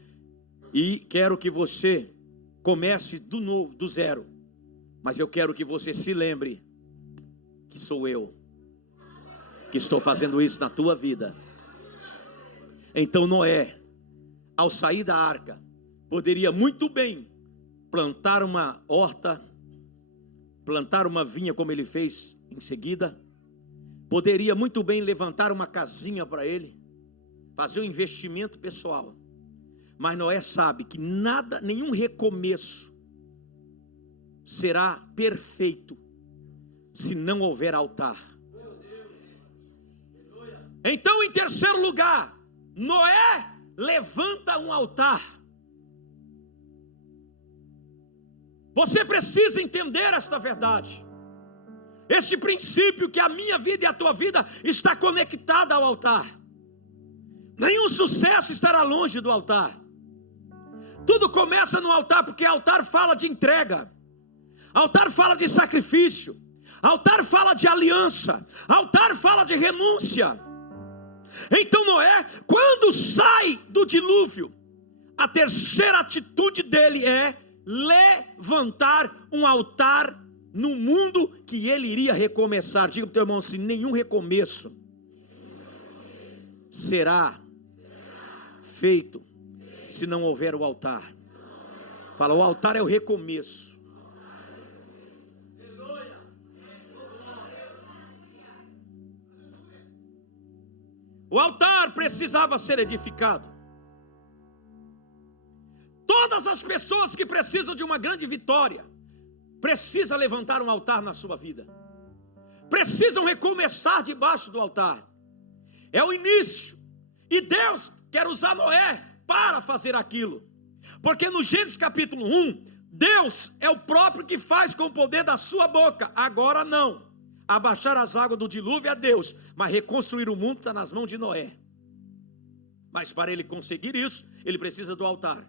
e quero que você comece do novo, do zero, mas eu quero que você se lembre que sou eu que estou fazendo isso na tua vida. Então Noé, ao sair da arca, poderia muito bem plantar uma horta, plantar uma vinha como ele fez em seguida, poderia muito bem levantar uma casinha para ele, fazer um investimento pessoal. Mas Noé sabe que nada, nenhum recomeço será perfeito se não houver altar. Então, em terceiro lugar, Noé levanta um altar. Você precisa entender esta verdade, este princípio, que a minha vida e a tua vida está conectada ao altar. Nenhum sucesso estará longe do altar. Tudo começa no altar, porque altar fala de entrega, altar fala de sacrifício, altar fala de aliança, altar fala de renúncia. Então Noé, quando sai do dilúvio, a terceira atitude dele é levantar um altar no mundo que ele iria recomeçar. Diga para o teu irmão assim: nenhum recomeço será feito se não houver o altar. Fala, o altar é o recomeço. O altar precisava ser edificado. Todas as pessoas que precisam de uma grande vitória precisam levantar um altar na sua vida, precisam recomeçar debaixo do altar. É o início, e Deus quer usar Noé para fazer aquilo, porque no Gênesis capítulo 1, Deus é o próprio que faz com o poder da sua boca. Agora não, abaixar as águas do dilúvio é Deus, mas reconstruir o mundo está nas mãos de Noé. Mas para ele conseguir isso, ele precisa do altar.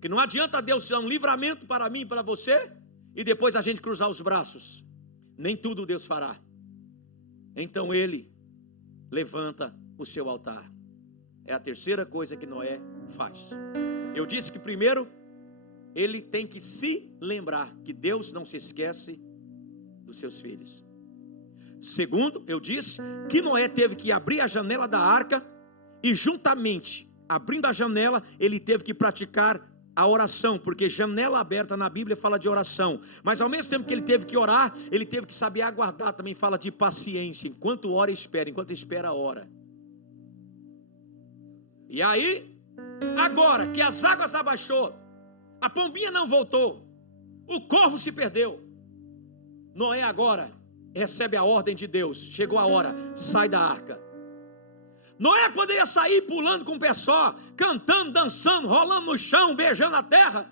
Que não adianta Deus dar um livramento para mim e para você, e depois a gente cruzar os braços. Nem tudo Deus fará. Então ele levanta o seu altar. É a terceira coisa que Noé faz. Eu disse que primeiro, ele tem que se lembrar que Deus não se esquece dos seus filhos. Segundo, eu disse que Noé teve que abrir a janela da arca, e juntamente, abrindo a janela, ele teve que praticar a oração, porque janela aberta na Bíblia fala de oração, mas ao mesmo tempo que ele teve que orar, ele teve que saber aguardar, também fala de paciência. Enquanto ora, espera, enquanto espera, ora. E aí, agora que as águas abaixou, a pombinha não voltou, o corvo se perdeu, Noé agora recebe a ordem de Deus: chegou a hora, sai da arca. Noé poderia sair pulando com o pé só, cantando, dançando, rolando no chão, beijando a terra,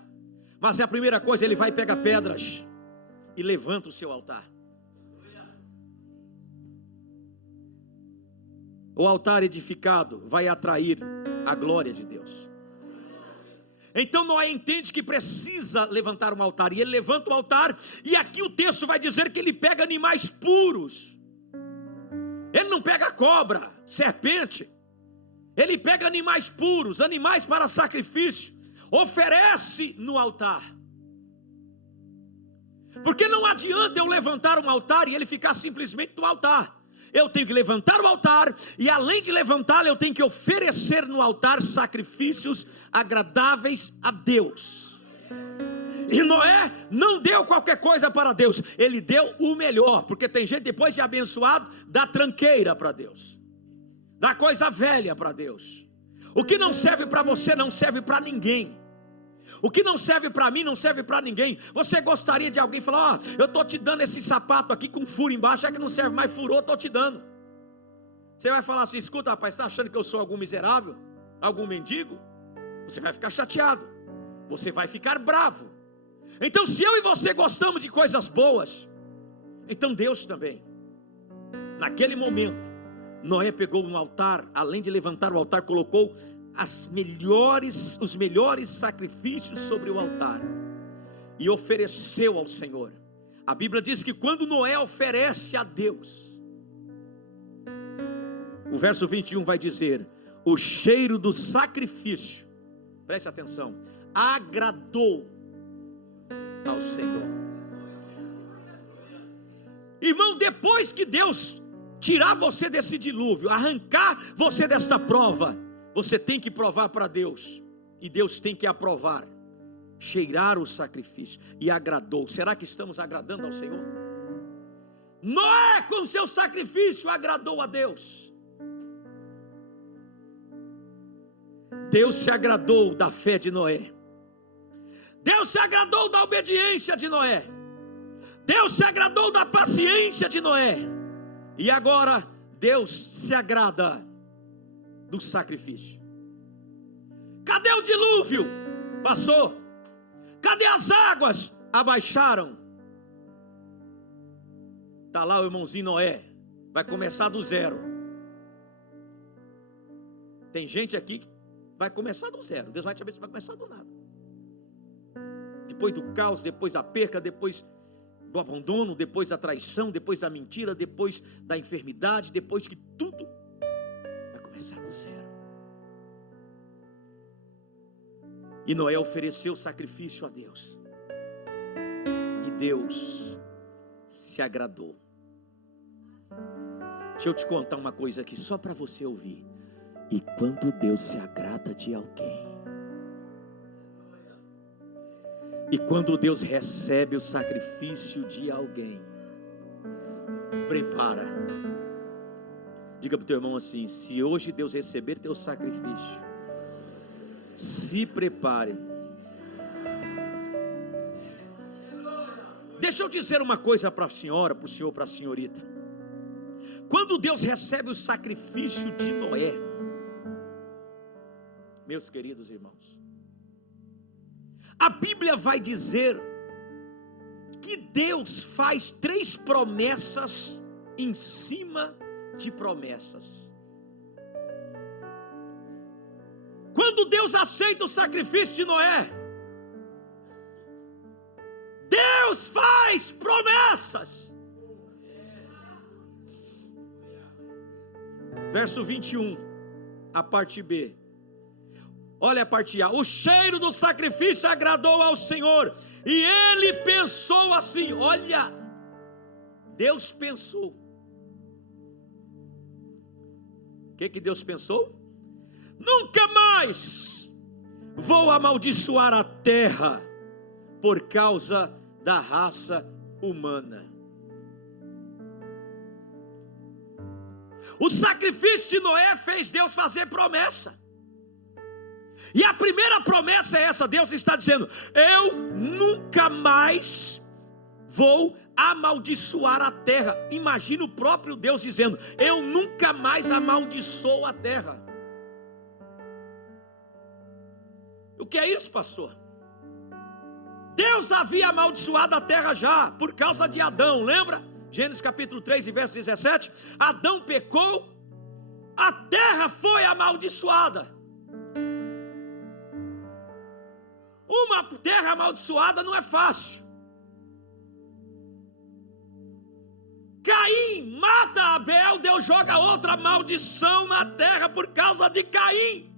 mas é a primeira coisa, ele vai pegar pedras e levanta o seu altar. O altar edificado vai atrair a glória de Deus. Então Noé entende que precisa levantar um altar, e ele levanta o altar, e aqui o texto vai dizer que ele pega animais puros. Ele não pega cobra, serpente, ele pega animais puros, animais para sacrifício, oferece no altar. Porque não adianta eu levantar um altar e ele ficar simplesmente no altar. Eu tenho que levantar o altar, e além de levantá-lo, eu tenho que oferecer no altar sacrifícios agradáveis a Deus. E Noé não deu qualquer coisa para Deus, ele deu o melhor. Porque tem gente, depois de abençoado, dá tranqueira para Deus, dá coisa velha para Deus. O que não serve para você não serve para ninguém. O que não serve para mim não serve para ninguém. Você gostaria de alguém falar: eu estou te dando esse sapato aqui com furo embaixo, é que não serve mais, furou, estou te dando. Você vai falar assim: escuta, rapaz, está achando que eu sou algum miserável, algum mendigo? Você vai ficar chateado, você vai ficar bravo. Então, se eu e você gostamos de coisas boas, então Deus também. Naquele momento, Noé pegou um altar, além de levantar o altar, colocou os melhores sacrifícios sobre o altar e ofereceu ao Senhor. A Bíblia diz que quando Noé oferece a Deus, o verso 21 vai dizer: o cheiro do sacrifício, preste atenção, agradou ao Senhor. Irmão, depois que Deus tirar você desse dilúvio, arrancar você desta prova, você tem que provar para Deus, e Deus tem que aprovar, cheirar o sacrifício, e agradou. Será que estamos agradando ao Senhor? Noé, com seu sacrifício, agradou a Deus. Deus se agradou da fé de Noé, Deus se agradou da obediência de Noé, Deus se agradou da paciência de Noé, e agora Deus se agrada do sacrifício. Cadê o dilúvio? Passou. Cadê as águas? Abaixaram. Está lá o irmãozinho Noé, vai começar do zero. Tem gente aqui que vai começar do zero. Deus vai te abençoar, vai começar do nada. Depois do caos, depois da perca, depois do abandono, depois da traição, depois da mentira, depois da enfermidade, depois que tudo vai começar do zero. E Noé ofereceu sacrifício a Deus, e Deus se agradou. Deixa eu te contar uma coisa aqui só para você ouvir. E quando Deus se agrada de alguém, e quando Deus recebe o sacrifício de alguém, prepara. Diga para o teu irmão assim: se hoje Deus receber teu sacrifício, se prepare. Deixa eu dizer uma coisa para a senhora, para o senhor, para a senhorita. Quando Deus recebe o sacrifício de Noé, meus queridos irmãos, a Bíblia vai dizer que Deus faz 3 promessas em cima de promessas. Quando Deus aceita o sacrifício de Noé, Deus faz promessas. Verso 21, a parte B. Olha a parte A: o cheiro do sacrifício agradou ao Senhor, e ele pensou assim. Olha, Deus pensou. O que Deus pensou? Nunca mais vou amaldiçoar a terra por causa da raça humana. O sacrifício de Noé fez Deus fazer promessa. E a primeira promessa é essa: Deus está dizendo: eu nunca mais vou amaldiçoar a terra. Imagina o próprio Deus dizendo: eu nunca mais amaldiçoo a terra. O que é isso, pastor? Deus havia amaldiçoado a terra já, por causa de Adão, lembra? Gênesis capítulo 3 e verso 17, Adão pecou, a terra foi amaldiçoada. Uma terra amaldiçoada não é fácil. Caim mata Abel, Deus joga outra maldição na terra por causa de Caim.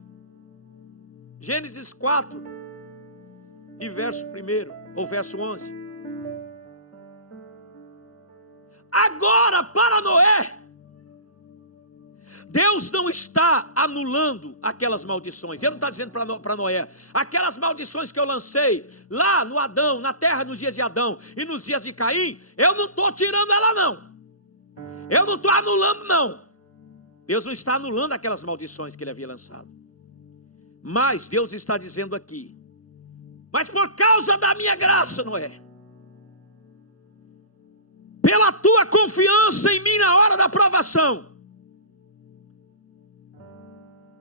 Gênesis 4 e verso 1 ou verso 11. Agora para Noé, Deus não está anulando aquelas maldições. Ele não está dizendo para Noé, aquelas maldições que eu lancei lá no Adão, na terra nos dias de Adão e nos dias de Caim, eu não estou tirando ela não. Eu não estou anulando não. Deus não está anulando aquelas maldições que ele havia lançado. Mas Deus está dizendo aqui, mas por causa da minha graça, Noé, pela tua confiança em mim na hora da provação,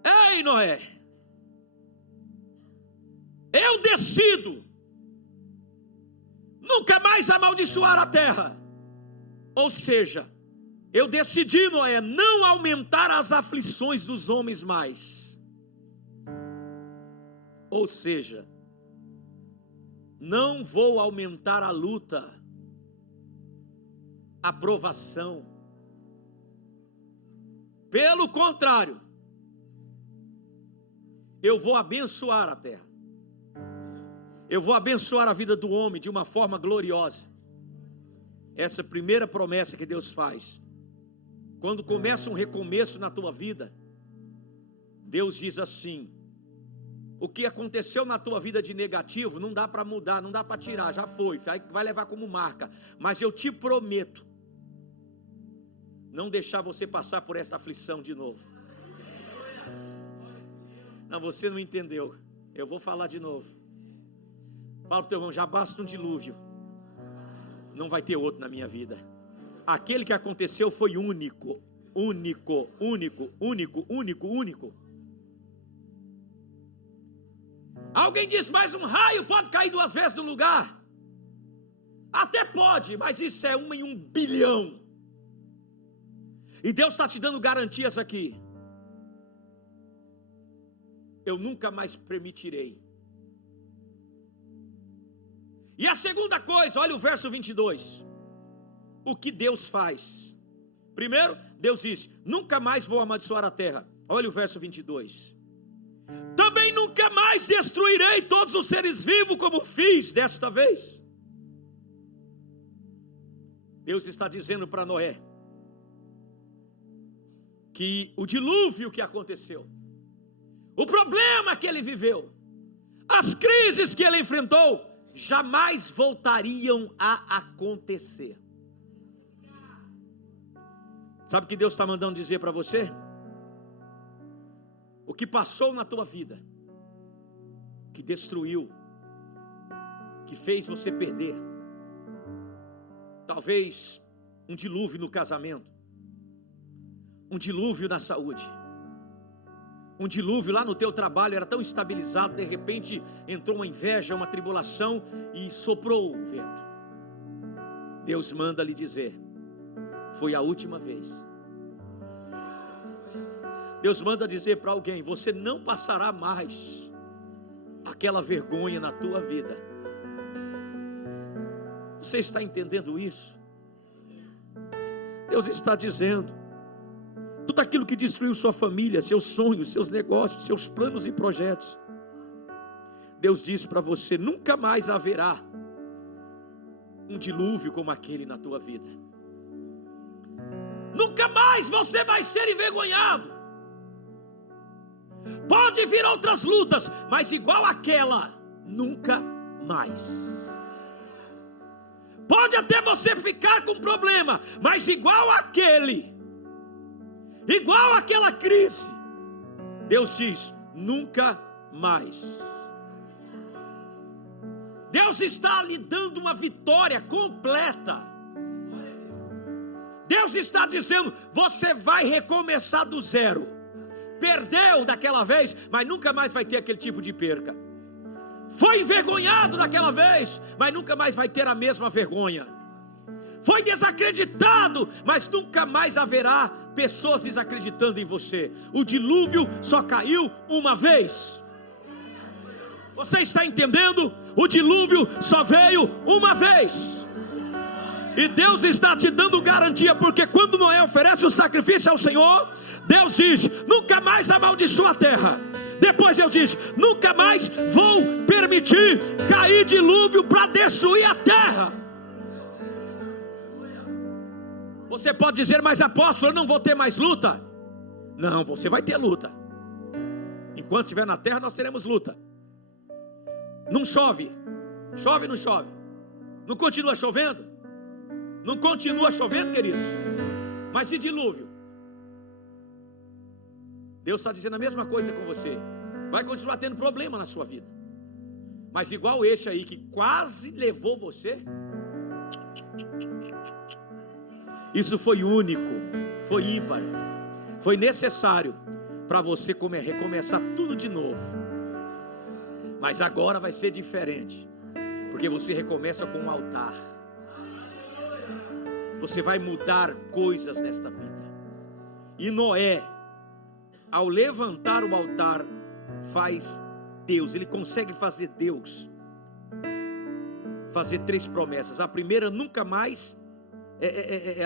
ei Noé, eu decido nunca mais amaldiçoar a terra. Ou seja, eu decidi, Noé, não aumentar as aflições dos homens mais. Ou seja, não vou aumentar a luta, a provação. Pelo contrário, eu vou abençoar a terra. Eu vou abençoar a vida do homem de uma forma gloriosa. Essa é a primeira promessa que Deus faz. Quando começa um recomeço na tua vida, Deus diz assim: o que aconteceu na tua vida de negativo não dá para mudar, não dá para tirar, já foi, vai levar como marca. Mas eu te prometo não deixar você passar por essa aflição de novo. Não, você não entendeu. Eu vou falar de novo. Fala para o teu irmão, já basta um dilúvio, não vai ter outro na minha vida. Aquele que aconteceu foi único. Alguém diz, mas um raio pode cair 2 vezes no lugar? Até pode, mas isso é 1 em 1 bilhão. E Deus está te dando garantias aqui. Eu nunca mais permitirei. E a segunda coisa, olha o verso 22. O que Deus faz? Primeiro, Deus diz, nunca mais vou amaldiçoar a terra. Olha o verso 22. Também nunca mais destruirei todos os seres vivos como fiz desta vez. Deus está dizendo para Noé que o dilúvio que aconteceu, o problema que ele viveu, as crises que ele enfrentou, jamais voltariam a acontecer. Sabe o que Deus está mandando dizer para você? O que passou na tua vida, que destruiu, que fez você perder, talvez um dilúvio no casamento, um dilúvio na saúde, um dilúvio lá no teu trabalho, era tão estabilizado, de repente entrou uma inveja, uma tribulação e soprou o vento. Deus manda lhe dizer, foi a última vez. Deus manda dizer para alguém, você não passará mais aquela vergonha na tua vida. Você está entendendo isso? Deus está dizendo, tudo aquilo que destruiu sua família, seus sonhos, seus negócios, seus planos e projetos, Deus diz para você, nunca mais haverá um dilúvio como aquele na tua vida. Nunca mais você vai ser envergonhado. Pode vir outras lutas, mas igual àquela, nunca mais. Pode até você ficar com problema, mas igual àquele, igual àquela crise, Deus diz, nunca mais. Deus está lhe dando uma vitória completa. Deus está dizendo, você vai recomeçar do zero. Perdeu daquela vez, mas nunca mais vai ter aquele tipo de perca. Foi envergonhado daquela vez, mas nunca mais vai ter a mesma vergonha. Foi desacreditado, mas nunca mais haverá pessoas desacreditando em você. O dilúvio só caiu uma vez. Você está entendendo? O dilúvio só veio uma vez. E Deus está te dando garantia, porque quando Noé oferece o sacrifício ao Senhor, Deus diz: nunca mais amaldiçoa a terra. Depois Deus diz: nunca mais vou permitir cair dilúvio para destruir a terra. Você pode dizer: mas apóstolo, eu não vou ter mais luta. Não, você vai ter luta. Enquanto estiver na terra, nós teremos luta. Não chove. Chove ou não chove? Não continua chovendo? Não continua chovendo, queridos? Mas e dilúvio? Deus está dizendo a mesma coisa com você. Vai continuar tendo problema na sua vida. Mas igual esse aí que quase levou você. Isso foi único, foi ímpar, foi necessário para você recomeçar tudo de novo. Mas agora vai ser diferente, porque você recomeça com um altar. Você vai mudar coisas nesta vida. E Noé, ao levantar o altar, faz Deus, ele consegue fazer Deus fazer 3 promessas. A primeira, nunca mais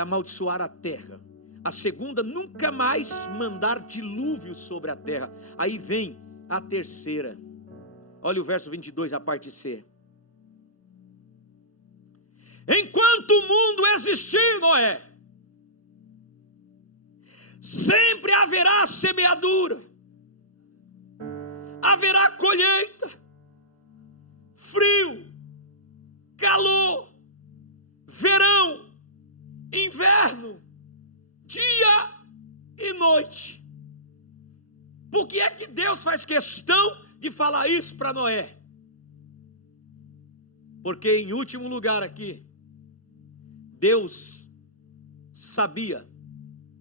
amaldiçoar a terra. A segunda, nunca mais mandar dilúvio sobre a terra. Aí vem a terceira. Olha o verso 22, a parte C. Enquanto o mundo existir, Noé, sempre haverá semeadura, haverá colheita, frio, calor, verão, inverno, dia e noite. Por que é que Deus faz questão de falar isso para Noé? Porque em último lugar aqui, Deus sabia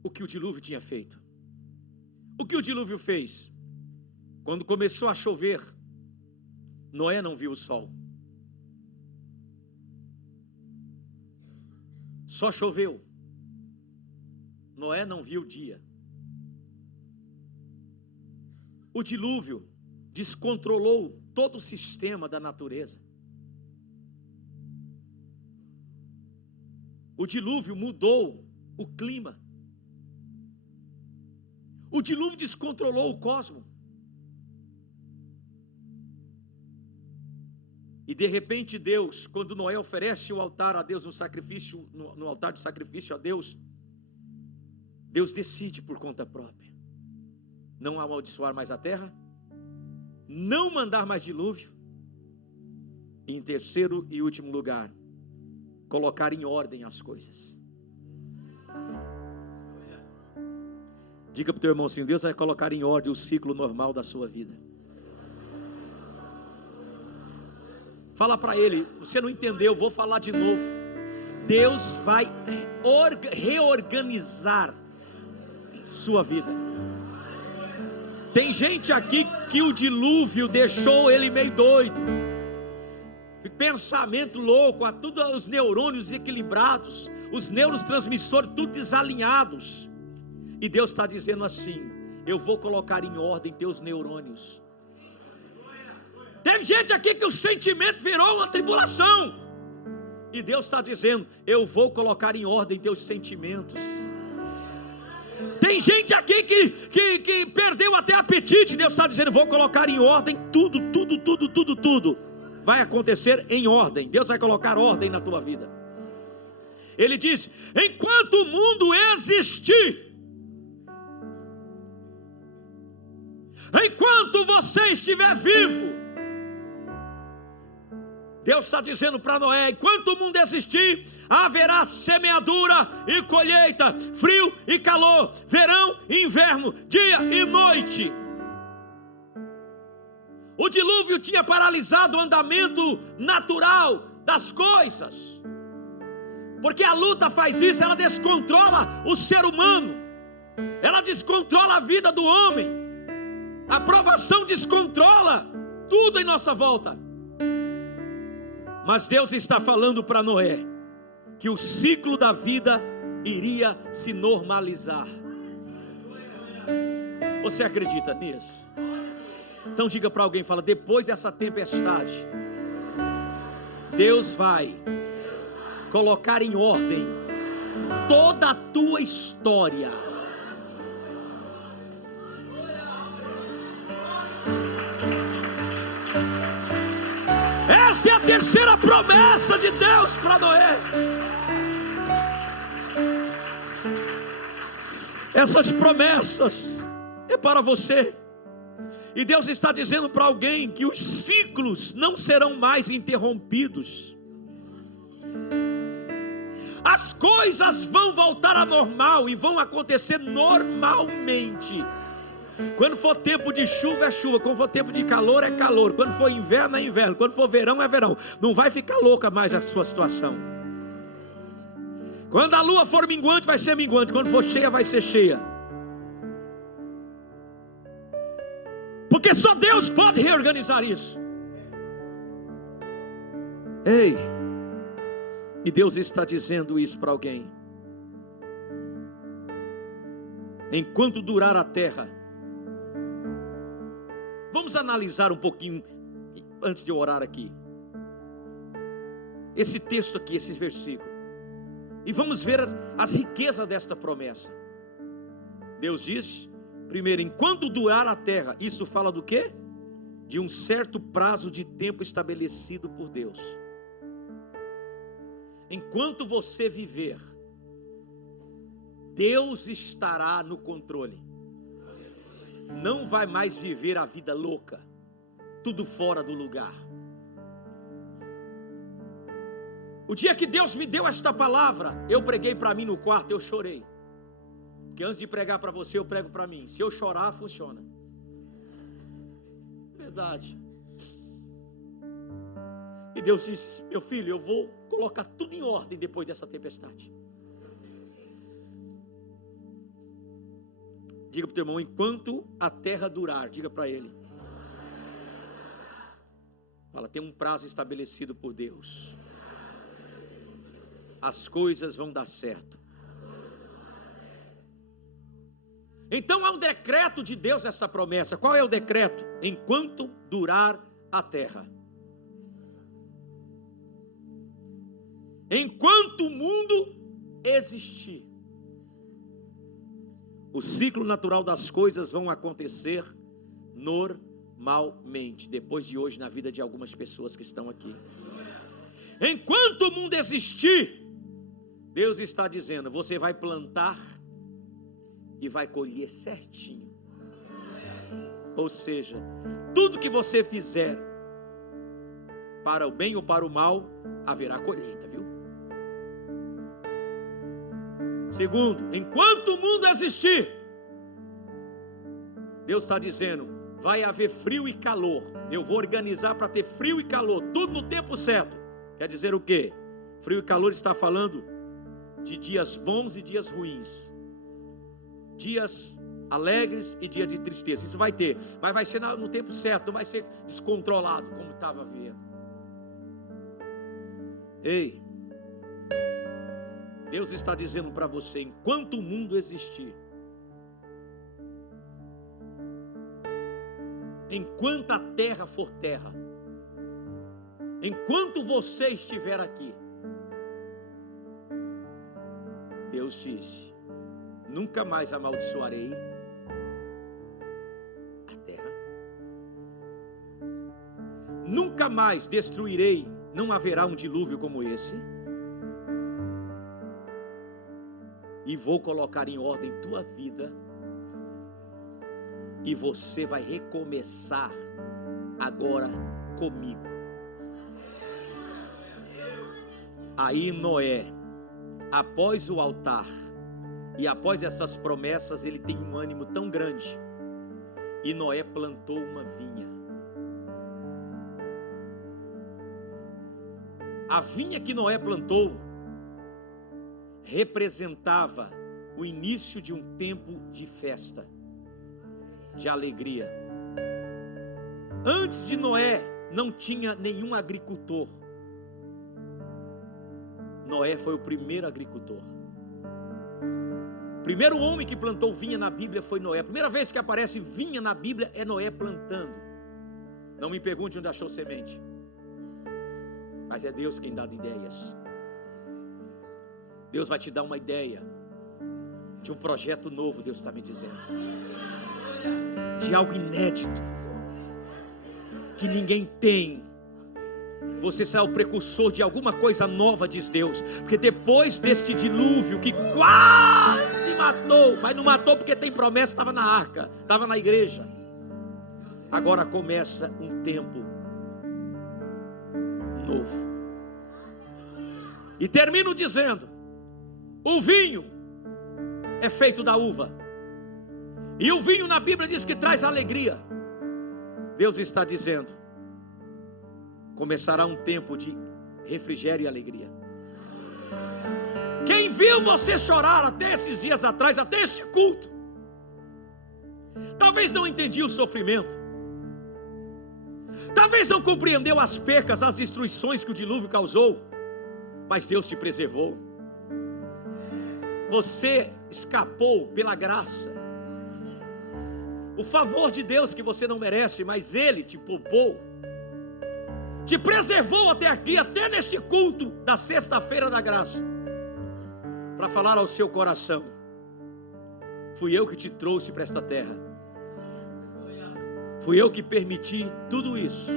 o que o dilúvio tinha feito. O que o dilúvio fez? Quando começou a chover, Noé não viu o sol. Só choveu. Noé não viu o dia. O dilúvio descontrolou todo o sistema da natureza. O dilúvio mudou o clima. O dilúvio descontrolou o cosmos. E de repente Deus, quando Noé oferece o altar a Deus, no altar de sacrifício a Deus, Deus decide por conta própria não amaldiçoar mais a terra, não mandar mais dilúvio, e em terceiro e último lugar, colocar em ordem as coisas. Diga para o teu irmão assim: Deus vai colocar em ordem o ciclo normal da sua vida. Fala para ele: você não entendeu, vou falar de novo. Deus vai reorganizar sua vida. Tem gente aqui que o dilúvio deixou ele meio doido, pensamento louco, tudo, os neurônios desequilibrados, os neurotransmissores tudo desalinhados. E Deus está dizendo assim: eu vou colocar em ordem teus neurônios. Tem gente aqui que o sentimento virou uma tribulação, e Deus está dizendo: eu vou colocar em ordem teus sentimentos. Tem gente aqui que perdeu até apetite, Deus está dizendo: eu vou colocar em ordem tudo. Vai acontecer em ordem. Deus vai colocar ordem na tua vida. Ele diz: enquanto o mundo existir, enquanto você estiver vivo, Deus está dizendo para Noé: enquanto o mundo existir, haverá semeadura e colheita, frio e calor, verão e inverno, dia e noite. O dilúvio tinha paralisado o andamento natural das coisas, porque a luta faz isso, ela descontrola o ser humano, ela descontrola a vida do homem, a provação descontrola tudo em nossa volta. Mas Deus está falando para Noé que o ciclo da vida iria se normalizar. Você acredita nisso? Então diga para alguém, fala, depois dessa tempestade, Deus vai colocar em ordem toda a tua história. Essa é a terceira promessa de Deus para Noé. Essas promessas é para você. E Deus está dizendo para alguém que os ciclos não serão mais interrompidos. As coisas vão voltar ao normal e vão acontecer normalmente. Quando for tempo de chuva é chuva, quando for tempo de calor é calor, quando for inverno é inverno, quando for verão é verão. Não vai ficar louca mais a sua situação. Quando a lua for minguante vai ser minguante, quando for cheia vai ser cheia. Porque só Deus pode reorganizar isso. Ei, e Deus está dizendo isso para alguém. Enquanto durar a terra, vamos analisar um pouquinho, antes de orar aqui, esse texto aqui, esses versículos, e vamos ver as riquezas desta promessa. Deus diz, primeiro, enquanto durar a terra, isso fala do quê? De um certo prazo de tempo estabelecido por Deus. Enquanto você viver, Deus estará no controle. Não vai mais viver a vida louca, tudo fora do lugar. O dia que Deus me deu esta palavra, eu preguei para mim no quarto, eu chorei. Porque antes de pregar para você, eu prego para mim. Se eu chorar, funciona. Verdade. E Deus disse, meu filho, eu vou colocar tudo em ordem depois dessa tempestade. Diga para o teu irmão, enquanto a terra durar, diga para ele. Fala, tem um prazo estabelecido por Deus. As coisas vão dar certo. Então há um decreto de Deus esta promessa. Qual é o decreto? Enquanto durar a terra. Enquanto o mundo existir, o ciclo natural das coisas vão acontecer normalmente. Depois de hoje, na vida de algumas pessoas que estão aqui. Enquanto o mundo existir, Deus está dizendo, você vai plantar e vai colher certinho. Ou seja, tudo que você fizer, para o bem ou para o mal, haverá colheita, viu? Segundo, enquanto o mundo existir, Deus está dizendo, vai haver frio e calor. Eu vou organizar para ter frio e calor, tudo no tempo certo. Quer dizer o quê? Frio e calor está falando de dias bons e dias ruins, dias alegres e dias de tristeza. Isso vai ter, mas vai ser no tempo certo, não vai ser descontrolado como estava vendo. Ei, Deus está dizendo para você, enquanto o mundo existir, enquanto a terra for terra, enquanto você estiver aqui, Deus disse, nunca mais amaldiçoarei a terra, nunca mais destruirei, não haverá um dilúvio como esse, e vou colocar em ordem tua vida, e você vai recomeçar agora comigo. Aí Noé, após o altar e após essas promessas, ele tem um ânimo tão grande, e Noé plantou uma vinha. A vinha que Noé plantou representava o início de um tempo de festa, de alegria. Antes de Noé não tinha nenhum agricultor. Noé foi o primeiro agricultor. O primeiro homem que plantou vinha na Bíblia foi Noé. A primeira vez que aparece vinha na Bíblia é Noé plantando. Não me pergunte onde achou semente, mas é Deus quem dá ideias. Deus vai te dar uma ideia de um projeto novo, Deus está me dizendo, de algo inédito, que ninguém tem. Você será o precursor de alguma coisa nova, diz Deus, porque depois deste dilúvio que quase matou, mas não matou porque tem promessa, estava na arca, estava na igreja. Agora começa um tempo novo. E termino dizendo: o vinho é feito da uva, e o vinho na Bíblia diz que traz alegria. Deus está dizendo: começará um tempo de refrigério e alegria. Quem viu você chorar até esses dias atrás, até este culto, talvez não entendia o sofrimento, talvez não compreendeu as percas, as destruições que o dilúvio causou, mas Deus te preservou. Você escapou pela graça, o favor de Deus que você não merece, mas Ele te poupou, te preservou até aqui, até neste culto da sexta-feira da graça, para falar ao seu coração: fui eu que te trouxe para esta terra, fui eu que permiti tudo isso,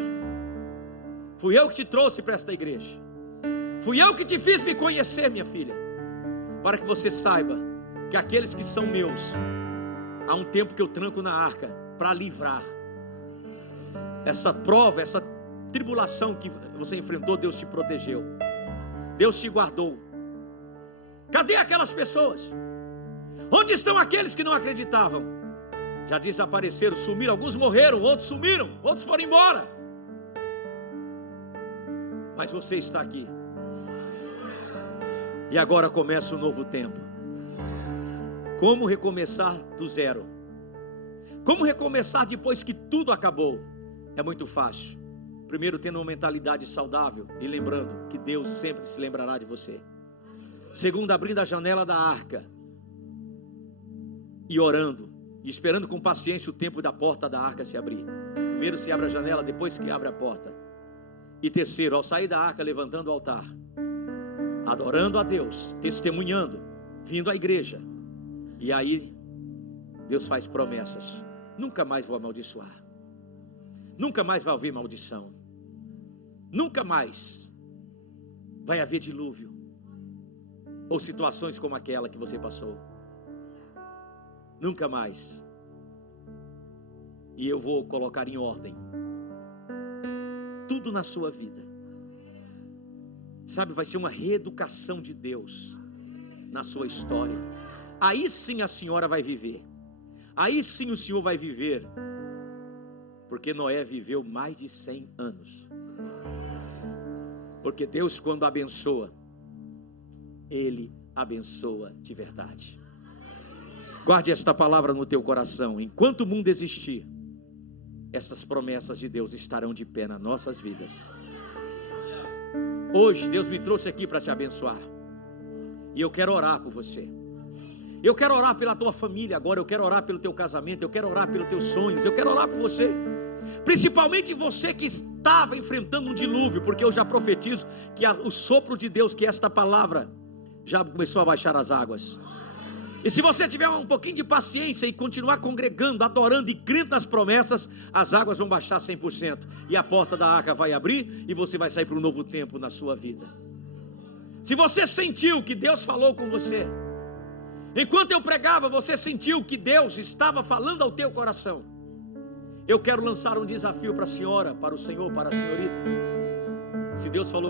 fui eu que te trouxe para esta igreja, fui eu que te fiz me conhecer, minha filha, para que você saiba que aqueles que são meus, há um tempo que eu tranco na arca para livrar. Essa prova, essa tribulação que você enfrentou, Deus te protegeu, Deus te guardou. Cadê aquelas pessoas? Onde estão aqueles que não acreditavam? Já desapareceram, sumiram. Alguns morreram, outros sumiram, outros foram embora, mas você está aqui. E agora começa um novo tempo. Como recomeçar do zero? Como recomeçar depois que tudo acabou? É muito fácil. Primeiro, tendo uma mentalidade saudável e lembrando que Deus sempre se lembrará de você. Segundo, abrindo a janela da arca e orando e esperando com paciência o tempo da porta da arca se abrir. Primeiro se abre a janela, depois que abre a porta. E terceiro, ao sair da arca, levantando o altar, adorando a Deus, testemunhando, vindo à igreja. E aí Deus faz promessas: nunca mais vou amaldiçoar, nunca mais vai haver maldição, nunca mais vai haver dilúvio ou situações como aquela que você passou, nunca mais. E eu vou colocar em ordem tudo na sua vida, sabe? Vai ser uma reeducação de Deus na sua história. Aí sim a senhora vai viver, aí sim o senhor vai viver, porque Noé viveu mais de 100 anos. Porque Deus, quando abençoa, Ele abençoa de verdade. Guarde esta palavra no teu coração. Enquanto o mundo existir, essas promessas de Deus estarão de pé nas nossas vidas. Hoje Deus me trouxe aqui para te abençoar, e eu quero orar por você. Eu quero orar pela tua família agora, eu quero orar pelo teu casamento, eu quero orar pelos teus sonhos, eu quero orar por você, principalmente você que estava enfrentando um dilúvio, porque eu já profetizo que o sopro de Deus, que esta palavra já começou a baixar as águas. E se você tiver um pouquinho de paciência e continuar congregando, adorando e crendo nas promessas, as águas vão baixar 100%, e a porta da arca vai abrir, e você vai sair para um novo tempo na sua vida. Se você sentiu que Deus falou com você, enquanto eu pregava, você sentiu que Deus estava falando ao teu coração, eu quero lançar um desafio para a senhora, para o senhor, para a senhorita. Se Deus falou